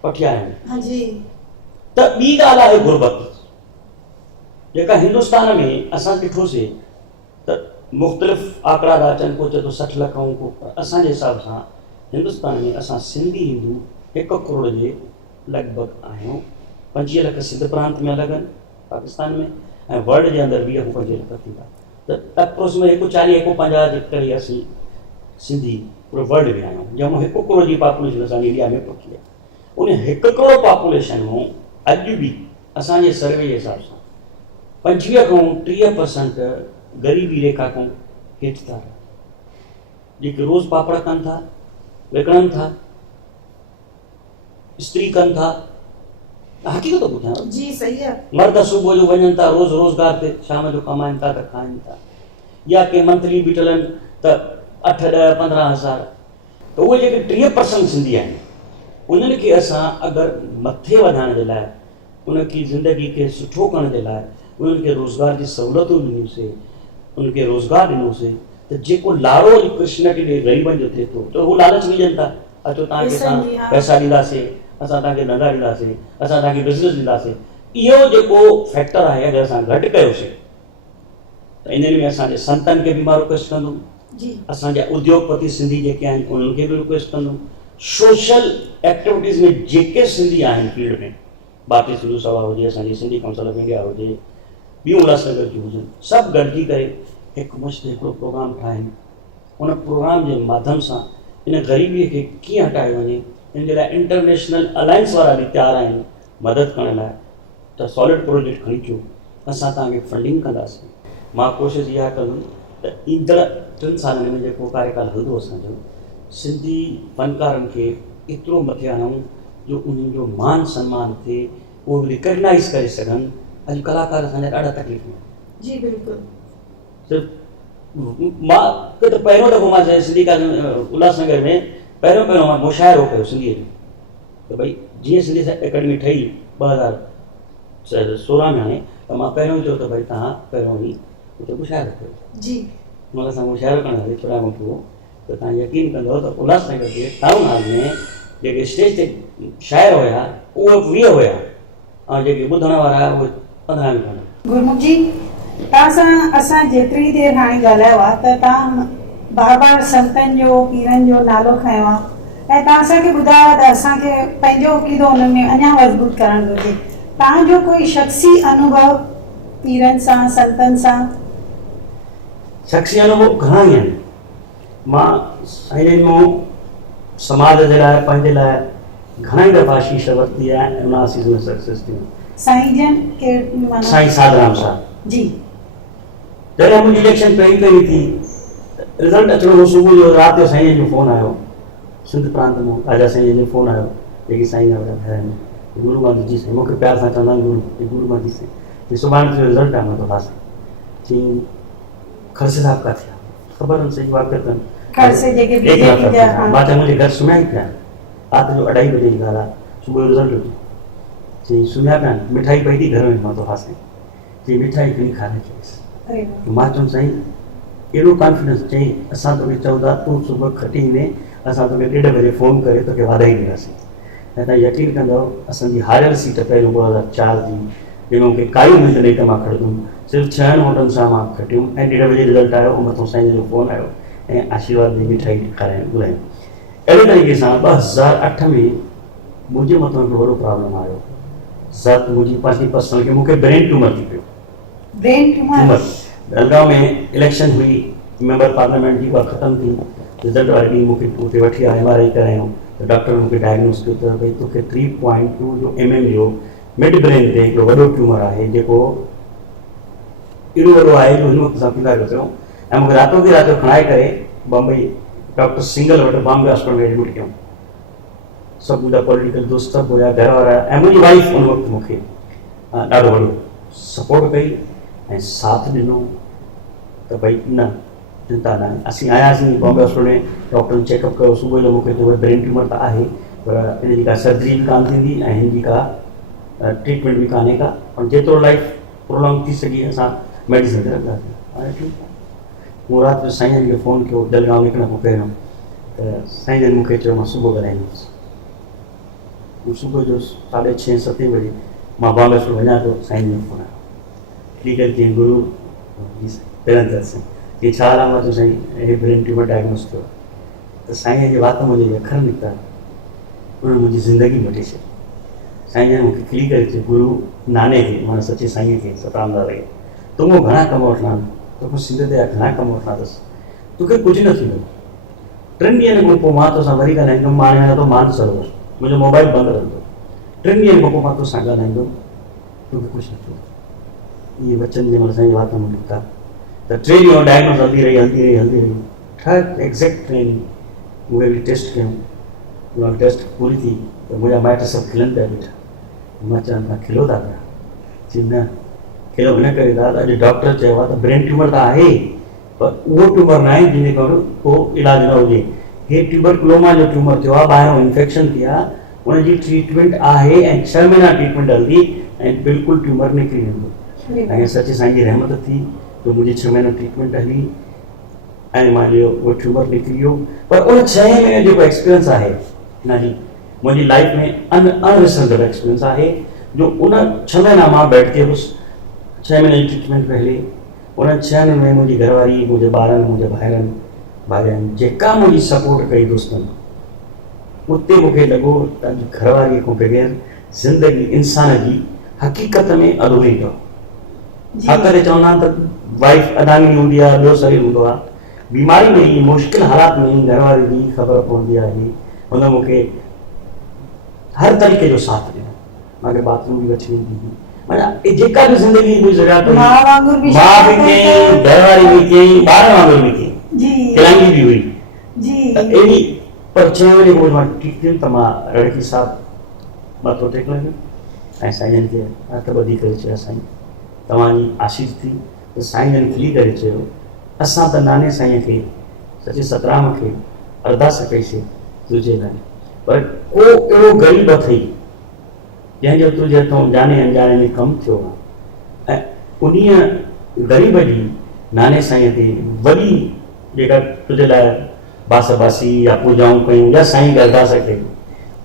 पठिया आहियूं। त ॿी ॻाल्हि आहे गुरबत। जेका हिंदुस्तान में असां ॾिठोसीं त मुख़्तलिफ़ आंकड़ा था अचनि, को चए थो 60 लख ऐं को, असांजे हिसाब सां हिंदुस्तान में असां सिंधी हिंदू 1 करोड़ जे लॻभॻि आहियूं। 25 लख सिंध प्रांत में अलॻि आहिनि पाकिस्तान में, ऐं वर्ल्ड जे अंदरि 20-25 लख थींदा, त अप्रोक्सीमेट 140-150 जे करे असीं सिंधी पूरे वर्ल्ड में आहियूं, जंहिंमें 1 करोड़ जी पॉपुलेशन असांजी इंडिया में पहुची आहे। उन 1 करोड़ पॉपुलेशन में अॼु बि असांजे सर्वे जे हिसाब सां 25 खां 30% ग़रीबी रेखा खां हेठि था रहनि, जेके रोज़ पापड़ कनि था, विकिणनि था, स्त्री कनि था। हक़ीक़त ॿुधायो, जी सही आहे। मर्द सुबुह जो वञनि था रोज़ रोज़गार ते, शाम जो कमाइनि था त खाइनि था, या के मंथली बीठल आहिनि त 8, 10, 15 हज़ार। त उहे जेके 30% सिंधी आहिनि, उन्हनि खे असां अगरि मथे वधाइण जे लाइ, उनकी ज़िंदगी खे सुठो करण जे लाइ उन्हनि खे रोज़गार जी सहूलियतूं ॾिनियूंसीं, उनखे रोज़गार ॾिनोसीं, त जेको लाड़ो कृष्ण खे ग़रीबनि जो थिए थो, त उहो लालच विझनि था, अचो तव्हांखे असां पैसा ॾींदासीं, असां तव्हांखे धंधा ॾींदासीं, असां तव्हांखे बिज़नेस ॾींदासीं। इहो जेको फैक्टर आहे, अगरि असां घटि कयोसीं त इन्हनि में असांजे संतनि खे बि मां रिक्वेस्ट कंदुमि, असांजा उद्योगपति सिंधी जेके आहिनि उन्हनि खे बि रिक्वेस्ट कंदुमि, सोशल एक्टिविटीज़ में जेके सिंधी आहिनि फील्ड में, भारतीय सिंधु सभा हुजे, असांजी सिंधी काउंसिल ऑफ इंडिया हुजे, ॿियूं उल्हासनगर जूं हुजनि, सभु गॾिजी करे हिकु मुश्त हिकिड़ो प्रोग्राम ठाहिनि। उन प्रोग्राम जे माध्यम सां इन ग़रीबीअ खे कीअं हटाए वञे, इन जे लाइ इंटरनेशनल अलायंस वारा बि तयारु आहिनि मदद करण लाइ, त सॉलिड प्रोजेक्ट खणी अचो, असां तव्हांखे फंडिंग कंदासीं। मां कोशिशि इहा कंदुमि त ईंदड़ 3 सालनि में जेको कार्यकाल हलंदो असांजो, सिंधी फ़नकारनि खे एतिरो मथे आणूं जो उन्हनि जो मान सम्मान थिए, उहो रिकग्नाइज़ करे सघनि। अॼु कलाकार असांजा ॾाढा तकलीफ़ में, जी बिल्कुलु। सिर्फ़ु मां त पहिरियों दफ़ो मां सिंधी का उल्हासनगर में पहिरियों मां मुशाइरो कयो सिंधीअ जो, त भई जीअं सिंधी अकेडमी ठही 2016 में हाणे, त मां पहिरियों चयो त भई तव्हां पहिरियों ई उते मुशाइरो कयो जी। हुन असां मुशाइरो करण हली थोरा खां पोइ, त तव्हां यकीन कंदव त उल्हासनगर जे टाउन हॉल में जेके स्टेज ते शाइर हुया उहे 20 हुया, ऐं जेके ॿुधण वारा हुआ उहे 15 हुआ। गुरमुख जी, तव्हां सां असां जेतिरी देरि हाणे ॻाल्हायो आहे त तव्हां बार संतनि जो, पीरनि जो नालो खयो आहे, ऐं तव्हां असांखे ॿुधायो त असांखे पंहिंजो अक़ीदो हुन में अञा मज़बूत करणु घुरिजे। तव्हांजो कोई शख़्सी अनुभव पीरनि सां, संतनि सां? शख़्सी अनुभव घणा ई आहिनि। मां साईं मां समाज जे लाइ, पंहिंजे लाइ घणई दफ़ा शीश वरिती आहे ऐं उन आसीस में सक्सेस थी। साईं जन के साईं साधराम साहब जी, जॾहिं मुंहिंजी इलेक्शन पहिरीं थी, रिज़ल्ट अचणो हो, सुबुह जो राति जो साईं जो फ़ोन आयो, सिंध प्रांत मां राजा साईं जो फ़ोन आयो, जेकी साईं जा वॾा आहिनि, गुरू मां जी साईं, मूंखे प्यार सां चवंदा आहिनि गुरू मां जी साईं, सुभाणे जो रिज़ल्ट आहे, मां तो पास चई खड़से साहब का थिया, ख़बर हुन सही बात करते हैं खड़से जेके बीजेपी जा, बात मुझे घर सुम्या ही पिया, रात जो 2:30 बजे जी ॻाल्हि आहे, सुबुह जो रिज़ल्ट हुयो, चई सुम्या पिया, मिठाई पई थी घर में, मां तो पासे चई मिठाई खणी खाराए चयसि। मां चयुमि साईं एॾो कॉन्फिडेंस, चई असां तोखे चऊं था तूं सुबुह खटी में, असां तोखे 1:30 बजे फ़ोन करे तोखे वाधाई ॾींदासीं। ऐं तव्हां यकीन कंदव असांजी हारियल सीट पहिरियों 2004 जी, जंहिंमें मूंखे काई उमेद न त मां खटंदुमि, सिर्फ़ु 6 वोटनि सां मां खटियुमि, ऐं 1:30 बजे रिज़ल्ट आयो, मथां साईं जो फ़ोन आयो ऐं आशीर्वाद जी मिठाई खाराइण घुरायूं। अहिड़े तरीक़े सां 2008 में मुंहिंजे मथां हिकिड़ो वॾो प्रॉब्लम आयो, ज़ात मुंहिंजी पंहिंजी पर्सनल खे मूंखे ब्रेन ट्यूमर थी पियो। ब्रेन ट्यूमर जलगांव में इलेक्शन हुई, मेंबर पार्लियामेंट जी उहा ख़तमु थी, रिज़ल्ट वारे ॾींहुं मूंखे उते वठी आया, MRI करायूं, त डॉक्टर मूंखे डायग्नोस कयो त भई तोखे 3.2 जो MM जो मिड ब्रेन ते हिकिड़ो वॾो ट्यूमर आहे, जेको एॾो वॾो आहे जो हिन वक़्त सां पिंगारियो पियो, ऐं मूंखे रातो की राति खणाए करे बम्बई डॉक्टर सिंगल वटि बॉम्बे हॉस्पिटल में एडमिट कयूं। सभु मुंहिंजा पॉलिटिकल दोस्त सभु हुया, घर वारा, ऐं मुंहिंजी वाइफ उन वक़्तु मूंखे ॾाढो वॾो सपोर्ट कई ऐं साथ ॾिनो त भई न चिंता न आहे। असीं आयासीं बॉम्बे हॉस्पिटल में, डॉक्टरनि चेकअप कयो, सुबुह जो मूंखे चयो ब्रेन ट्यूमर त आहे, पर इन जी का सर्जरी बि कान थींदी ऐं हिन जी का ट्रीटमेंट भी कान्हे का, और जेतिरो लाइफ प्रोलॉन्ग थी सघे असां मेडिसिन ते रखंदासीं। हाणे ठीकु आहे, मूं राति जो साईं खे फ़ोन कयो जलगांव निकिरण खां पहिरियों, त साईं जन मूंखे चयो मां सुबुह ॻाल्हाईंदुसि। सुबुह जो 6:30 7 बजे मां बॉम्बे हॉस्पिटल वञा थो, साईं जो फ़ोन आयो, क्लिकर के गुरु निरंतर साईं ये छा अलामतूं साईं हे ब्रेन ट्यूमर डायग्नोस थियो त साईं जे वात मुंहिंजे अखर निकिता उन्हनि मुंहिंजी ज़िंदगी मटे छॾी साईं जन मूंखे क्लिकर चयो गुरु नाने खे माना सचे साईं खे सतराम दादा खे तूं घणा कम वठणा तोखे सिंध ते घणा कम वठणा अथसि तोखे कुझु न थींदो 3 ॾींहंनि खां पोइ मां तोसां वरी ॻाल्हाईंदुमि मां हाणे थो मान सरोवर मुंहिंजो मोबाइल बंदि रहंदो 3 ॾींहंनि खां पोइ मां तोसां ॻाल्हाईंदुमि तोखे कुझु न थींदो इहे वचन जंहिं महिल साईं वात में निकिता त 3 ॾींहं डायग्नोस हलंदी रही ठक एक्ज़ैक्ट 3 ॾींहं उहे बि टेस्ट कयूं उहा टेस्ट पूरी थी त मुंहिंजा माइट सभु खिलनि पिया वेठा मां चवां तव्हां खिलो था पिया चई न खिलो हिन करे था अॼु डॉक्टर चयो आहे त ब्रेन ट्यूमर त आहे पर उहो ट्यूमर न आहे जंहिंजे करे को इलाज न हुजे हे ट्यूबरकुलोमा जो ट्यूमर थियो आहे ॿाहिरों इन्फेक्शन थी आहे उनजी ट्रीटमेंट आहे ऐं 6 महीना ट्रीटमेंट हलंदी ऐं बिल्कुलु ट्यूमर निकिरी वेंदो ऐं सचे साईं जी रहमत थी त मुंहिंजी 6 महीना ट्रीटमेंट हली ऐं मां जो उहो ट्यूमर निकिरी वियो पर उन 6 महीने जेको एक्सपीरियंस आहे न जी मुंहिंजी लाइफ में अनरिसर्वेबल एक्सपीरियंस आहे जो उन 6 महीना मां बैठ के हुउसि 6 महीने जी ट्रीटमेंट पे हली उन 6 महीननि में मुंहिंजी घरवारी मुंहिंजे ॿारनि मुंहिंजे भाइरनि जेका मुंहिंजी सपोर्ट कई दोस्तनि उते मूंखे लॻो त घरवारीअ खां बग़ैर ज़िंदगी इंसान जी हक़ीक़त में अधूरी अथव छाकाणि चवंदा आहिनि त वाइफ अदांगनी हूंदी आहे ॿियो शरीर हूंदो आहे बीमारी में मुश्किल हालात में घरवारी जी ख़बर पवंदी आहे हुन मूंखे हर तरीक़े जो साथ ॾिनो मूंखे बाथरूम बि वठी वेंदी हुई माना जेका बि ज़िंदगी जी ज़रूरत हुई मां बि कई घरवारी बि कई ॿार वांगुरु बि कई खिलाईंदी बि हुई जी त अहिड़ी पर 6 महीने पोइ मां ठीकु थियुमि त मां रड़की साहिबु मथो टेक लॻियो ऐं साईं खे हथ ॿधी करे चयो साईं तव्हांजी आशीष थी त साईं जन खिली करे चयो असां त नाने साईं खे सचे सतराम खे अरदास कईसीं तुंहिंजे लाइ पर को अहिड़ो ग़रीब अथई जंहिंजो तुंहिंजे हथों जाने अनजाने में कमु थियो आहे ऐं उन्हीअ ग़रीब जी नाने साईं ते वॾी जेका तुंहिंजे लाइ बास बासी या पूजाऊं कयूं या साईं खे अरदास कई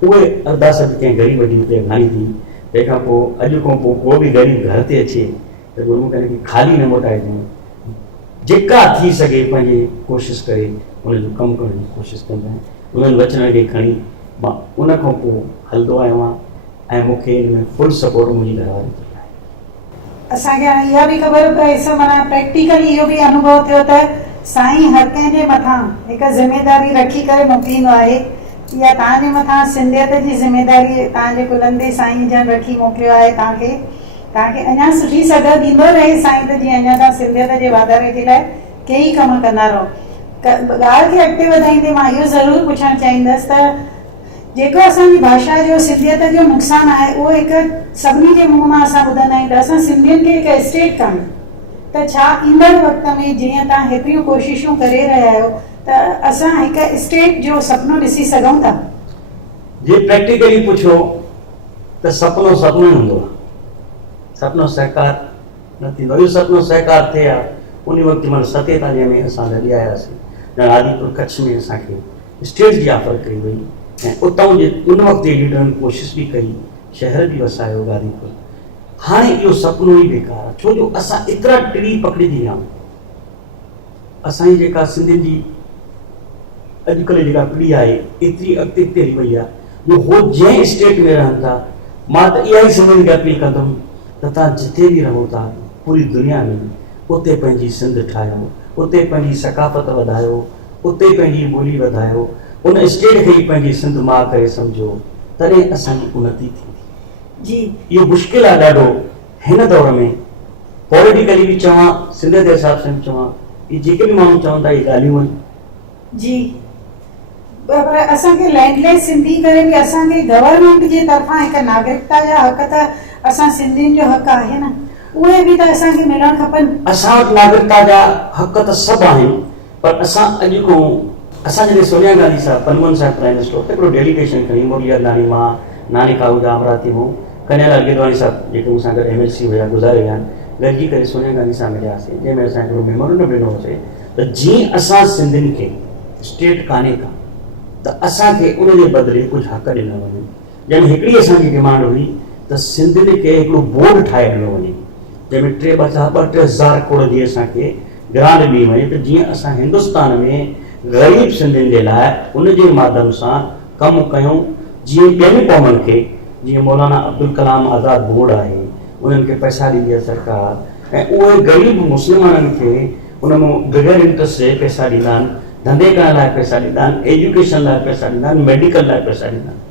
उहे अरदास बि कंहिं ग़रीब जी हुते घणी थी तंहिंखां पोइ अॼु खां पोइ को बि ग़रीब घर ते अचे त गुरू खे ख़ाली न मोटाइजे जेका थी सघे पंहिंजी कोशिशि करे उनजो कमु करण जी कोशिशि कंदा आहिनि उन्हनि वचन खे खणी मां उन खां पोइ हलंदो आहियो आहियां ऐं मूंखे हिन में फुल सपोर्ट मुंहिंजी घरवारी जी आहे असांखे हाणे इहा बि ख़बर पए सो माना प्रैक्टिकली इहो बि अनुभव थियो त साईं हर कंहिंजे मथां हिकु ज़िमेदारी रखी करे मोकिलींदो आहे इहा तव्हांजे मथां सिंधियत जी ज़िमेदारी तव्हांजे कुलनि ते साईं जन रखी मोकिलियो आहे तव्हांखे अञा सुठी सघ ॾींदो रहे साईं त जीअं अञा तव्हां सिंधियत जे वाधारे जे लाइ कई कम कंदा रहो ॻाल्हि खे अॻिते वधाईंदे मां इहो ज़रूरु पुछणु चाहींदसि त जेको असांजी भाषा जो सिंधियत जो नुक़सानु आहे उहो हिकु सभिनी जे मुंहं मां असां ॿुधंदा आहियूं त असां सिंधियुनि खे हिकु स्टेट कान्हे त छा ईंदड़ वक़्त में जीअं तव्हां हेतिरियूं कोशिशूं करे रहिया आहियो त असां हिकु स्टेट जो सुपिनो ॾिसी सघूं था जे प्रैक्टिकली पुछो त सुपिनो ई हूंदो आहे सुपिनो साकार न थींदो इहो सुपिनो साकार थिए आहे उन वक़्तु माना 27 में असां लॾी आयासीं ॼण आदिपुर कच्छ में असांखे स्टेट जी ऑफर कई वई ऐं उतां जे उन वक़्तु जे लीडरनि कोशिशि बि कई शहर बि वसायो गादीपुर हाणे इहो सुपिनो ई बेकार आहे छो जो असां एतिरा टिड़ी पकड़िजी विया आहियूं असांजी जेका सिंधियुनि जी अॼुकल्ह जेका पीढ़ी आहे एतिरी अॻिते हली वई आहे जो हो जंहिं स्टेट में रहनि था मां त इहा ई सिंधियुनि खे अपील कंदुमि त तव्हां जिते बि रहो था पूरी दुनिया में उते पंहिंजी सिंध ठाहियो उते पंहिंजी सकाफ़त वधायो उते पंहिंजी ॿोली वधायो उन स्टेट खे ई पंहिंजी सिंध मां करे सम्झो तॾहिं असांजी उन्नति थींदी जी इहो मुश्किल आहे ॾाढो हिन दौर में पॉलिटिकली बि चवां सिंध जे हिसाब सां चवां इहे जेके बि माण्हू चवनि था इहे ॻाल्हियूं आहिनि जी पर असांखे लैंडलेस सिंधी करे बि असांखे गवर्नमेंट जे तरफ़ां हिकु नागरिकता जा हक़ त असां सिंधियुनि जो हक़ आहे न उहे बि त असांखे मिलणु खपनि असां वटि नागरिकता जा हक़ त सभु आहिनि पर असां अॼु खां असां जॾहिं सोनिया गांधी साहिबु मनमोहन साहिबु प्राइम मिनिस्टर हुते हिकिड़ो डेलीगेशन खणी मुरली अदलानी मां नानी काहूजा अमरावती मां कन्हैयालाल गिदवाणी साहिबु जेके मूंसां गॾु MLC हुया गुज़ारे विया आहिनि गॾिजी करे सोनिया गांधी सां मिलियासीं जंहिंमें असां हिकिड़ो मेमोरेंडम ॾिनो होसीं त जीअं असां सिंधियुनि खे स्टेट कान्हे का त असांखे उनजे बदिले कुझु हक़ ॾिना वञनि जंहिंमें हिकिड़ी असांजी डिमांड हुई त सिंधियुनि खे हिकिड़ो बोर्ड ठाहे ॾिनो वञे जंहिंमें 2,000 करोड़ जी असांखे ग्रांट ॾिनी वञे त जीअं असां हिंदुस्तान में ग़रीब सिंधियुनि जे लाइ उनजे माध्यम सां कमु कयूं, जीअं ॿियनि क़ौमुनि खे, जीअं मौलाना अब्दुल कलाम आज़ाद बोर्ड आहे, उन्हनि खे पैसा ॾींदी आहे सरकार, ऐं उहे ग़रीब मुस्लमाननि खे उन में बग़ैर इंट्रस्ट जे पैसा ॾींदा आहिनि, धंधे करण लाइ पैसा ॾींदा आहिनि, एजुकेशन लाइ पैसा ॾींदा आहिनि, मेडिकल लाइ पैसा ॾींदा आहिनि।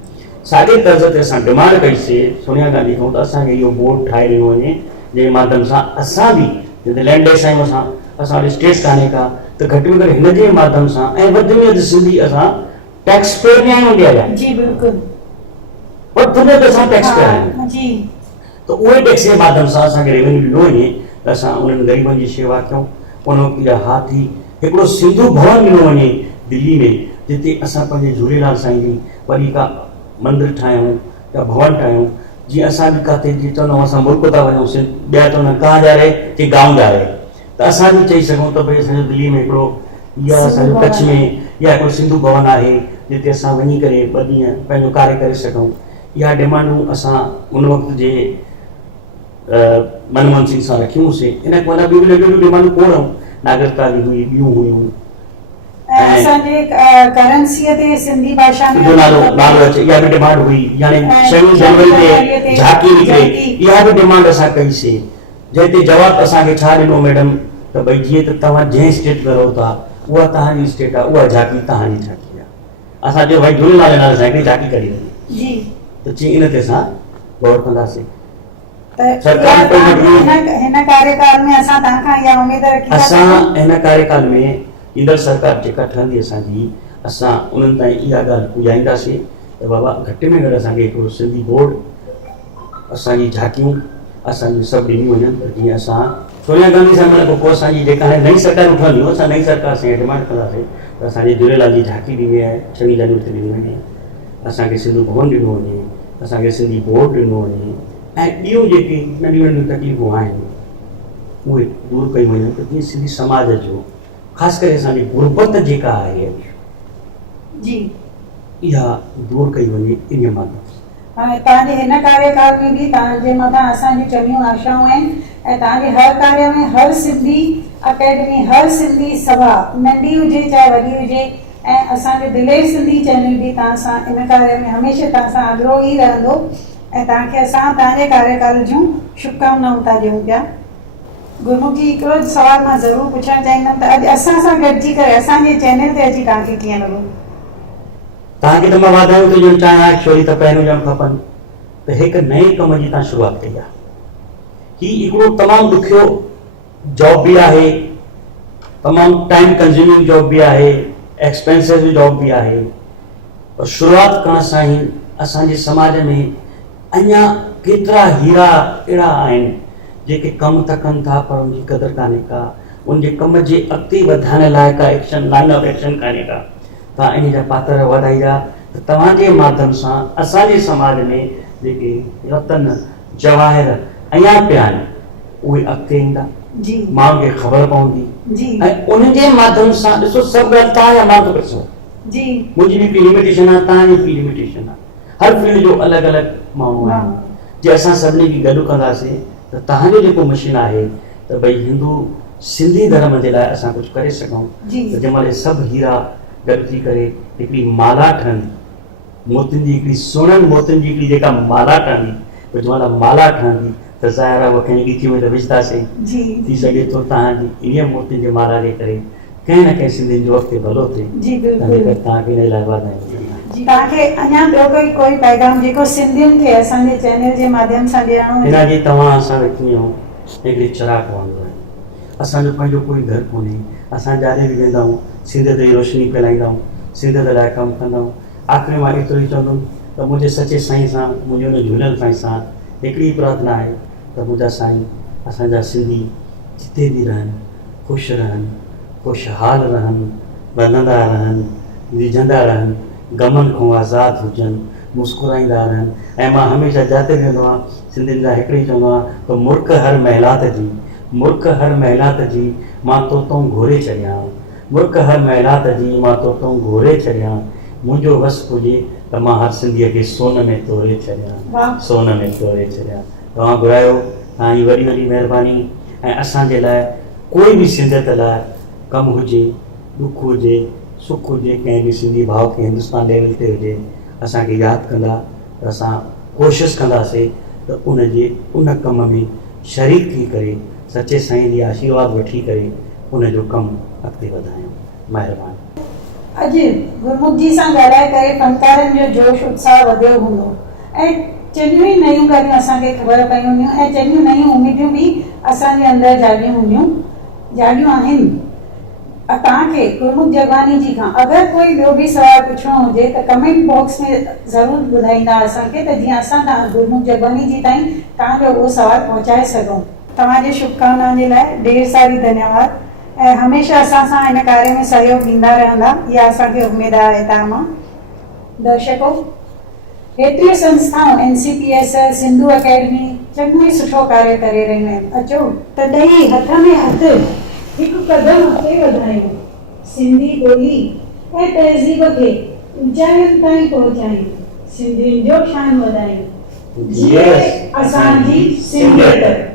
साॻे तर्ज़ ते असां डिमांड कईसीं सोनिया गांधी खां त असांखे इहो बोर्ड ठाहे ॾिनो वञे, जंहिं माध्यम सां असां बि जिते लैंड लेस आहियूं, असां वटि स्टेट कान्हे का, त घटि में घटि हिन जे माध्यम सां ऐं वधि में वधि सिंधी असां टैक्स पेयर आहियूं इंडिया जा। जी बिल्कुलु, वधि में वधि असां टैक्स पेयर आहियूं। जी, त उहे टैक्स जे माध्यम सां असांखे रेवेन्यू ॾिनो वञे त असां उन्हनि ग़रीबनि जी शेवा कयूं। उन वक़्तु जा हाथी हिकिड़ो सिंधु भवन ॾिनो वञे दिल्ली में, जिते असां पंहिंजे झूलेलाल साईं जी वरी का मंदरु ठाहियूं या भवन ठाहियूं। जीअं असां बि किथे जीअं चवंदा आहियूं असां मुल्क था वञूं, ॿिया चवंदा आहिनि कहाँ जा रहे कि गांव जा रहे, त असां बि चई सघूं त भई असांजो दिल्ली में हिकिड़ो या असांजो कच्छ में या हिकिड़ो सिंधु भवन आहे, जिते असां वञी करे 2 ॾींहं पंहिंजो कार्य करे सघूं। इहा डिमांडूं असां उन वक़्त जे मनमोहन सिंह सां रखियूंसीं। इन खां पोइ ॿियूं डिमांडूं कोन हुयूं, नागरिकता जी हुई, ॿियूं हुयूं। असांजे करेंसीअ ते सिंधी भाषा में नालो अचे, इहा बि डिमांड हुई। यानी 6 जनवरी ते झांकी निकिरे, इहा बि डिमांड असां कईसीं, जंहिं ते जवाबु असांखे छा ॾिनो मैडम त भई जीअं त तव्हां जंहिं स्टेट में रहो था उहा तव्हांजी स्टेट आहे, उहा झांकी तव्हांजी झांकी आहे। असां चयो भाई झूलेलाल जे नाले सां हिकिड़ी झांकी करी वञे जी, त चई इन ते असां गौर कंदासीं। हिन कार्यकाल में असां तव्हांखां इहा उमेद रखी असां हिन कार्यकाल में ईंदड़ सरकार जेका ठहंदी असांजी, असां उन्हनि ताईं इहा ॻाल्हि पुॼाईंदासीं त बाबा घटि में घटि असांखे हिकिड़ो सिंधी बोर्ड, असांजी झांकियूं असांजी सभु ॾिनियूं वञनि, त जीअं असां सोनिया गांधी सां मिलण खां पोइ असांजी जेका हाणे नई सरकार ठहंदियूं, असां नई सरकार सां डिमांड कंदासीं त असांजे झूलेलाल जी झांकी ॾिनी आहे 6 जनवरी ते ॾिनी वञे, असांखे सिंधु भवन ॾिनो वञे, असांखे सिंधी बोर्ड ॾिनो वञे, ऐं ॿियूं जेके नंढियूं नंढियूं तकलीफ़ूं आहिनि उहे दूरि कयूं वञनि, त जीअं सिंधी समाज जो ख़ासि करे असांजी गुरबत जेका आहे जी, इहा दूरि कई वञे इन माध्यम। हाणे तव्हांजे हिन कार्यकाल में बि तव्हांजे मथां असांजी चङियूं आशाऊं आहिनि, ऐं तव्हांजे हर कार्य में हर सिंधी अकेडमी, हर सिंधी सभा, नंढी हुजे चाहे वॾी हुजे, ऐं असांजो दिलेर सिंधी चैनल बि तव्हां सां इन कार्य में हमेशह तव्हां सां आग्रही रहंदो, ऐं तव्हांखे असां तव्हांजे कार्यकाल जूं शुभकामनाऊं था ॾियूं पिया। गुरमुख जी, हिकिड़ो सवाल मां ज़रूरु पुछणु चाहींदमि त अॼु असां सां गॾिजी करे असांजे चैनल ते अची तव्हांखे कीअं लॻो? तव्हांखे त मां वाधायूं थो ॾियणु चाहियां, छोरी त पहिरियों ॼण खपनि त हिकु नए कम जी तव्हां शुरूआत कई आहे। हीउ हिकिड़ो तमामु ॾुखियो जॉब बि आहे, तमामु टाइम कंज़्यूमिंग जॉब बि आहे, एक्सपेंसिव जॉब बि आहे, पर शुरूआत करण सां ई असांजे समाज में अञा केतिरा हीरा अहिड़ा आहिनि जेके कमु त कनि था पर उनजी क़दुरु कान्हे का, उनजे कम जे अॻिते वधाइण लाइ का एक्शन, लाइन ऑफ एक्शन कान्हे का। तव्हां इन जा पात्र वधाईंदा त तव्हांजे माध्यम सां असांजे समाज में जेके रतन जवाहिर अञा पिया आहिनि उहे अॻिते ईंदा, माण्हुनि खे ख़बर पवंदी, ऐं उनजे माध्यम सां ॾिसो सभु ॻाल्हि तव्हां या मां थो ॾिसो, मुंहिंजी बि लिमिटेशन आहे, तव्हांजी बि लिमिटेशन आहे, हर फील्ड जो अलॻि अलॻि माण्हू आहिनि। जे असां सभिनी खे गॾु कंदासीं त तव्हांजो जेको मिशन आहे त भई हिंदू सिंधी धर्म जे लाइ असां कुझु करे सघूं, त जंहिं महिल सभु हीरा गॾु थी करे हिकिड़ी माला ठहंदी, मोतियुनि जी हिकिड़ी सुहिणनि मोतियुनि जी हिकिड़ी जेका माला ठहंदी, जंहिं महिल माला ठहंदी त ज़ाहिर आहे उहा कंहिं ॻिठी में त विझंदासीं, थी सघे थो तव्हांजी इन मोतियुनि जे माला जे करे कंहिं न कंहिं सिंधियुनि जो अॻिते भलो थिए। तव्हांखे इन लाइ वाधायूं। तव्हांखे अञा ॿियो कोई पैगाम जेको सिंधियुनि खे असांजे चैनल जे माध्यम सां ॾियणो हुजे? हिन जी तव्हां असां वेठी आहियूं हिकिड़े चिराग वांगुरु आहियूं, असांजो पंहिंजो कोई घर कोन्हे, असां जाॾे बि वेंदा आहियूं सिंधियत जी रोशनी फैलाईंदा आहियूं, सिंधियत लाइ कमु कंदा आहियूं। आख़िरी मां एतिरो ई चवंदुमि त मुंहिंजे सचे साईं सां, मुंहिंजे हुन झूलेलाल साईं सां हिकिड़ी प्रार्थना आहे त मुंहिंजा साईं असांजा सिंधी जिते बि रहनि ख़ुशि रहनि, ख़ुशहाल रहनि, वधंदा रहनि, विझंदा रहनि, गमन खां आज़ादु हुजनि, मुस्कुराईंदा रहनि। ऐं मां हमेशह जाते वेंदो आहियां सिंधियुनि जा हिकिड़ी चवंदो आहियां त मुल्क हर महिलात जी, मुल्क हर महिलात जी मां तोतों घोरे छॾियां, मुल्क हर महिलात जी मां तोतों घोरे छॾियां, मुंहिंजो वस हुजे त मां हर सिंधीअ खे सोन में तोड़े छॾियां, सोन में तोड़े छॾियां। तव्हां घुरायो तव्हांजी वॾी वॾी महिरबानी। ऐं असांजे लाइ कोई बि सिंधियत लाइ कमु हुजे, ॾुख हुजे, सुख हुजे, कंहिं बि सिंधी भाउ खे हिंदुस्तान लेवल ते हुजे, असांखे यादि कंदा त असां कोशिशि कंदासीं त उन कम में शरीक थी करे सचे साईं जी आशीर्वाद वठी करे उनजो कमु अॻिते वधायूं। महिरबानी। अॼु गुरमुख जी सां ॻाल्हाए करे फ़नकारनि जो जोश उत्साह वधियो हूंदो ऐं चङियूं ई नयूं ॻाल्हियूं असांखे ख़बर पयूं हूंदियूं ऐं चङियूं नयूं उमेदियूं बि असांजे अंदरि जागियूं आहिनि। तव्हांखे गुरमुख जगवानी जी खां अगरि कोई ॿियो बि सवाल पुछिणो हुजे त कमेंट बॉक्स में ज़रूरु ॿुधाईंदा असांखे, त जीअं असां गुरमुख जगवानी जी ताईं तव्हांजो उहो सवाल पहुचाए सघूं। तव्हांजे शुभकामनाउनि जे लाइ ढेर सारी धन्यवाद ऐं हमेशह असां सां हिन कार्य में सहयोग ॾींदा रहंदा, इहा असांखे उमेद आहे तव्हां। दर्शको, हेतिरियूं संस्थाऊं NCPSL, सिंधु अकेडमी चङो ई सुठो कार्य करे रहियूं आहिनि। अचो त ॾेई हथ में हथु हिकु क़दम अॻिते वधायूं, सिंधी ॿोली ऐं तहज़ीब खे ऊचाइयुनि ताईं पहुचायूं, सिंधियुनि जो शान वधायूं। जीअं असांजी सिंधियत।